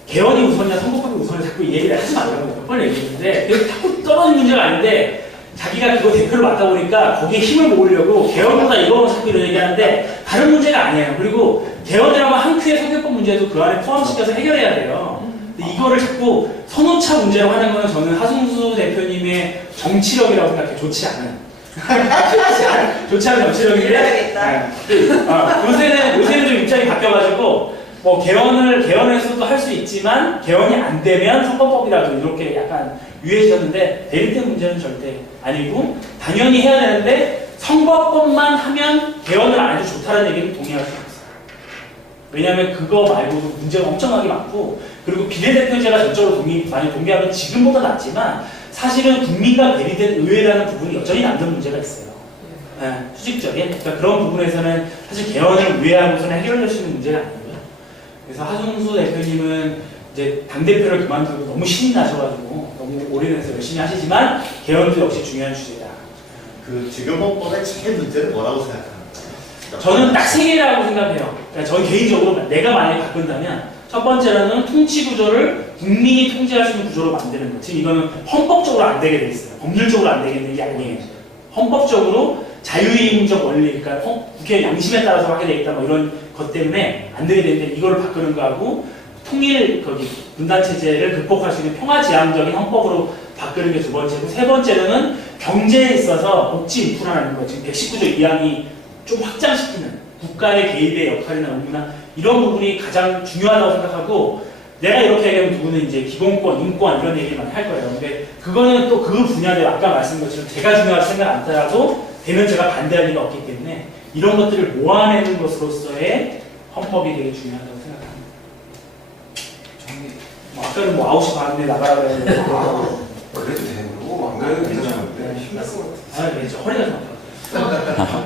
개헌이 우선이냐 선거법이 우선이냐 자꾸 이 얘기를 하지 말라고 몇 번 얘기했는데 그게 자꾸 떨어진 문제가 아닌데 자기가 그거 대표를 맡다 보니까 거기에 힘을 모으려고 개헌보다 이거만 자꾸 이런 얘기하는데 다른 문제가 아니에요. 그리고 개헌이라고 한 큐의 선거법 문제도 그 안에 포함시켜서 해결해야 돼요. 근데 이거를 자꾸 선호차 문제라고 하는 거는 저는 하승수 대표님의 정치력이라고 생각해요. 좋지 않은 정치력인데 해야겠다. 요새는 좀 입장이 바뀌어가지고 뭐 개헌에서도 할 수 있지만 개헌이 안 되면 선거법이라도 이렇게 약간 유해지셨는데 대립된 문제는 절대 아니고 당연히 해야 되는데 선거법만 하면 개헌을 안 해도 좋다는 얘기는 동의할 수 없어요. 왜냐하면 그거 말고도 문제가 엄청나게 많고 그리고 비례대표제가 전적으로 많이 동의하면 지금보다 낫지만 사실은 국민과 괴리된 의회라는 부분이 여전히 남는 문제가 있어요. 네, 수직적인. 그러니까 그런 부분에서는 사실 개헌을 우회하고서는 해결될 수 있는 문제가 아니고요. 그래서 하승수 대표님은 이제 당대표를 그만두고 너무 신이 나셔가지고 너무 올인해서 열심히 하시지만 개헌도 역시 중요한 주제다. 그 지금법의 제일 문제는 뭐라고 생각합니까? 저는 딱 세 개라고 생각해요. 그러니까 저는 개인적으로 내가 만약에 바꾼다면 첫 번째로는 통치 구조를 국민이 통제할 수 있는 구조로 만드는 것. 지금 이거는 헌법적으로 안 되게 돼 있어요. 법률적으로 안 되겠는 게 아니에요. 헌법적으로 자유임적 원리, 그러니까 국회 양심에 따라서 하게 돼 있다 뭐 이런 것 때문에 안 되게 되는데 이거를 바꾸는 거하고 통일 분단 체제를 극복할 수 있는 평화지향적인 헌법으로 바꾸는 게 두 번째고 세 번째로는 경제에 있어서 복지 인프라라는 거 지금 119조 2항이 좀 확장시키는 국가의 개입의 역할이나 의무나 이런 부분이 가장 중요하다고 생각하고 내가 이렇게 얘기하면 누구는 이제 기본권, 인권 이런 얘기를 많이 할 거예요. 근데 그거는 또 그 분야대로 아까 말씀드린 것처럼 제가 중요하다고 생각 안 하더라도 되면 제가 반대할 리가 없기 때문에 이런 것들을 모아내는 것으로서의 헌법이 되게 중요하다고 생각합니다. 아까는 뭐 9시 반에 나가라고 했는데 그래도 되고 안 그래도 괜찮은데 힘들 것 같아. 네, 저 허리가 좀 아파요.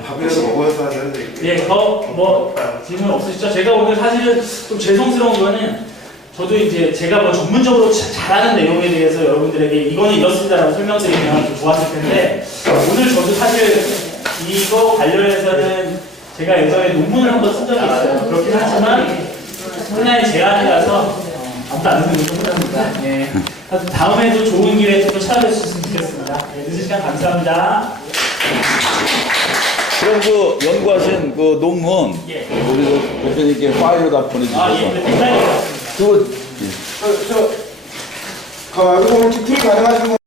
밥이라도 먹어서 하는데. 예, 뭐 질문 없으시죠? 제가 오늘 사실은 좀 죄송스러운 거는 저도 이제 제가 뭐 전문적으로 잘하는 내용에 대해서 여러분들에게 이거는 이렇습니다라고 설명드리면 좀 좋았을 텐데 오늘 저도 사실 이거 관련해서는 제가 예전에 논문을 한번 쓴 적이 있어요. 그렇긴 하지만 하나의 제안이라서 아무도 안 듣는 게 끝납니다. 예. 다음에도 좋은 기회에 또 찾아뵙셨으면 좋겠습니다. 예, 늦은 시간 감사합니다. 그럼 그 연구하신 그 논문 예. 우리 대표님께 파일로 다 보내주셔서 예, 굉장히 고맙습니다. 그거 이거 혹시 팀 가능하신 분?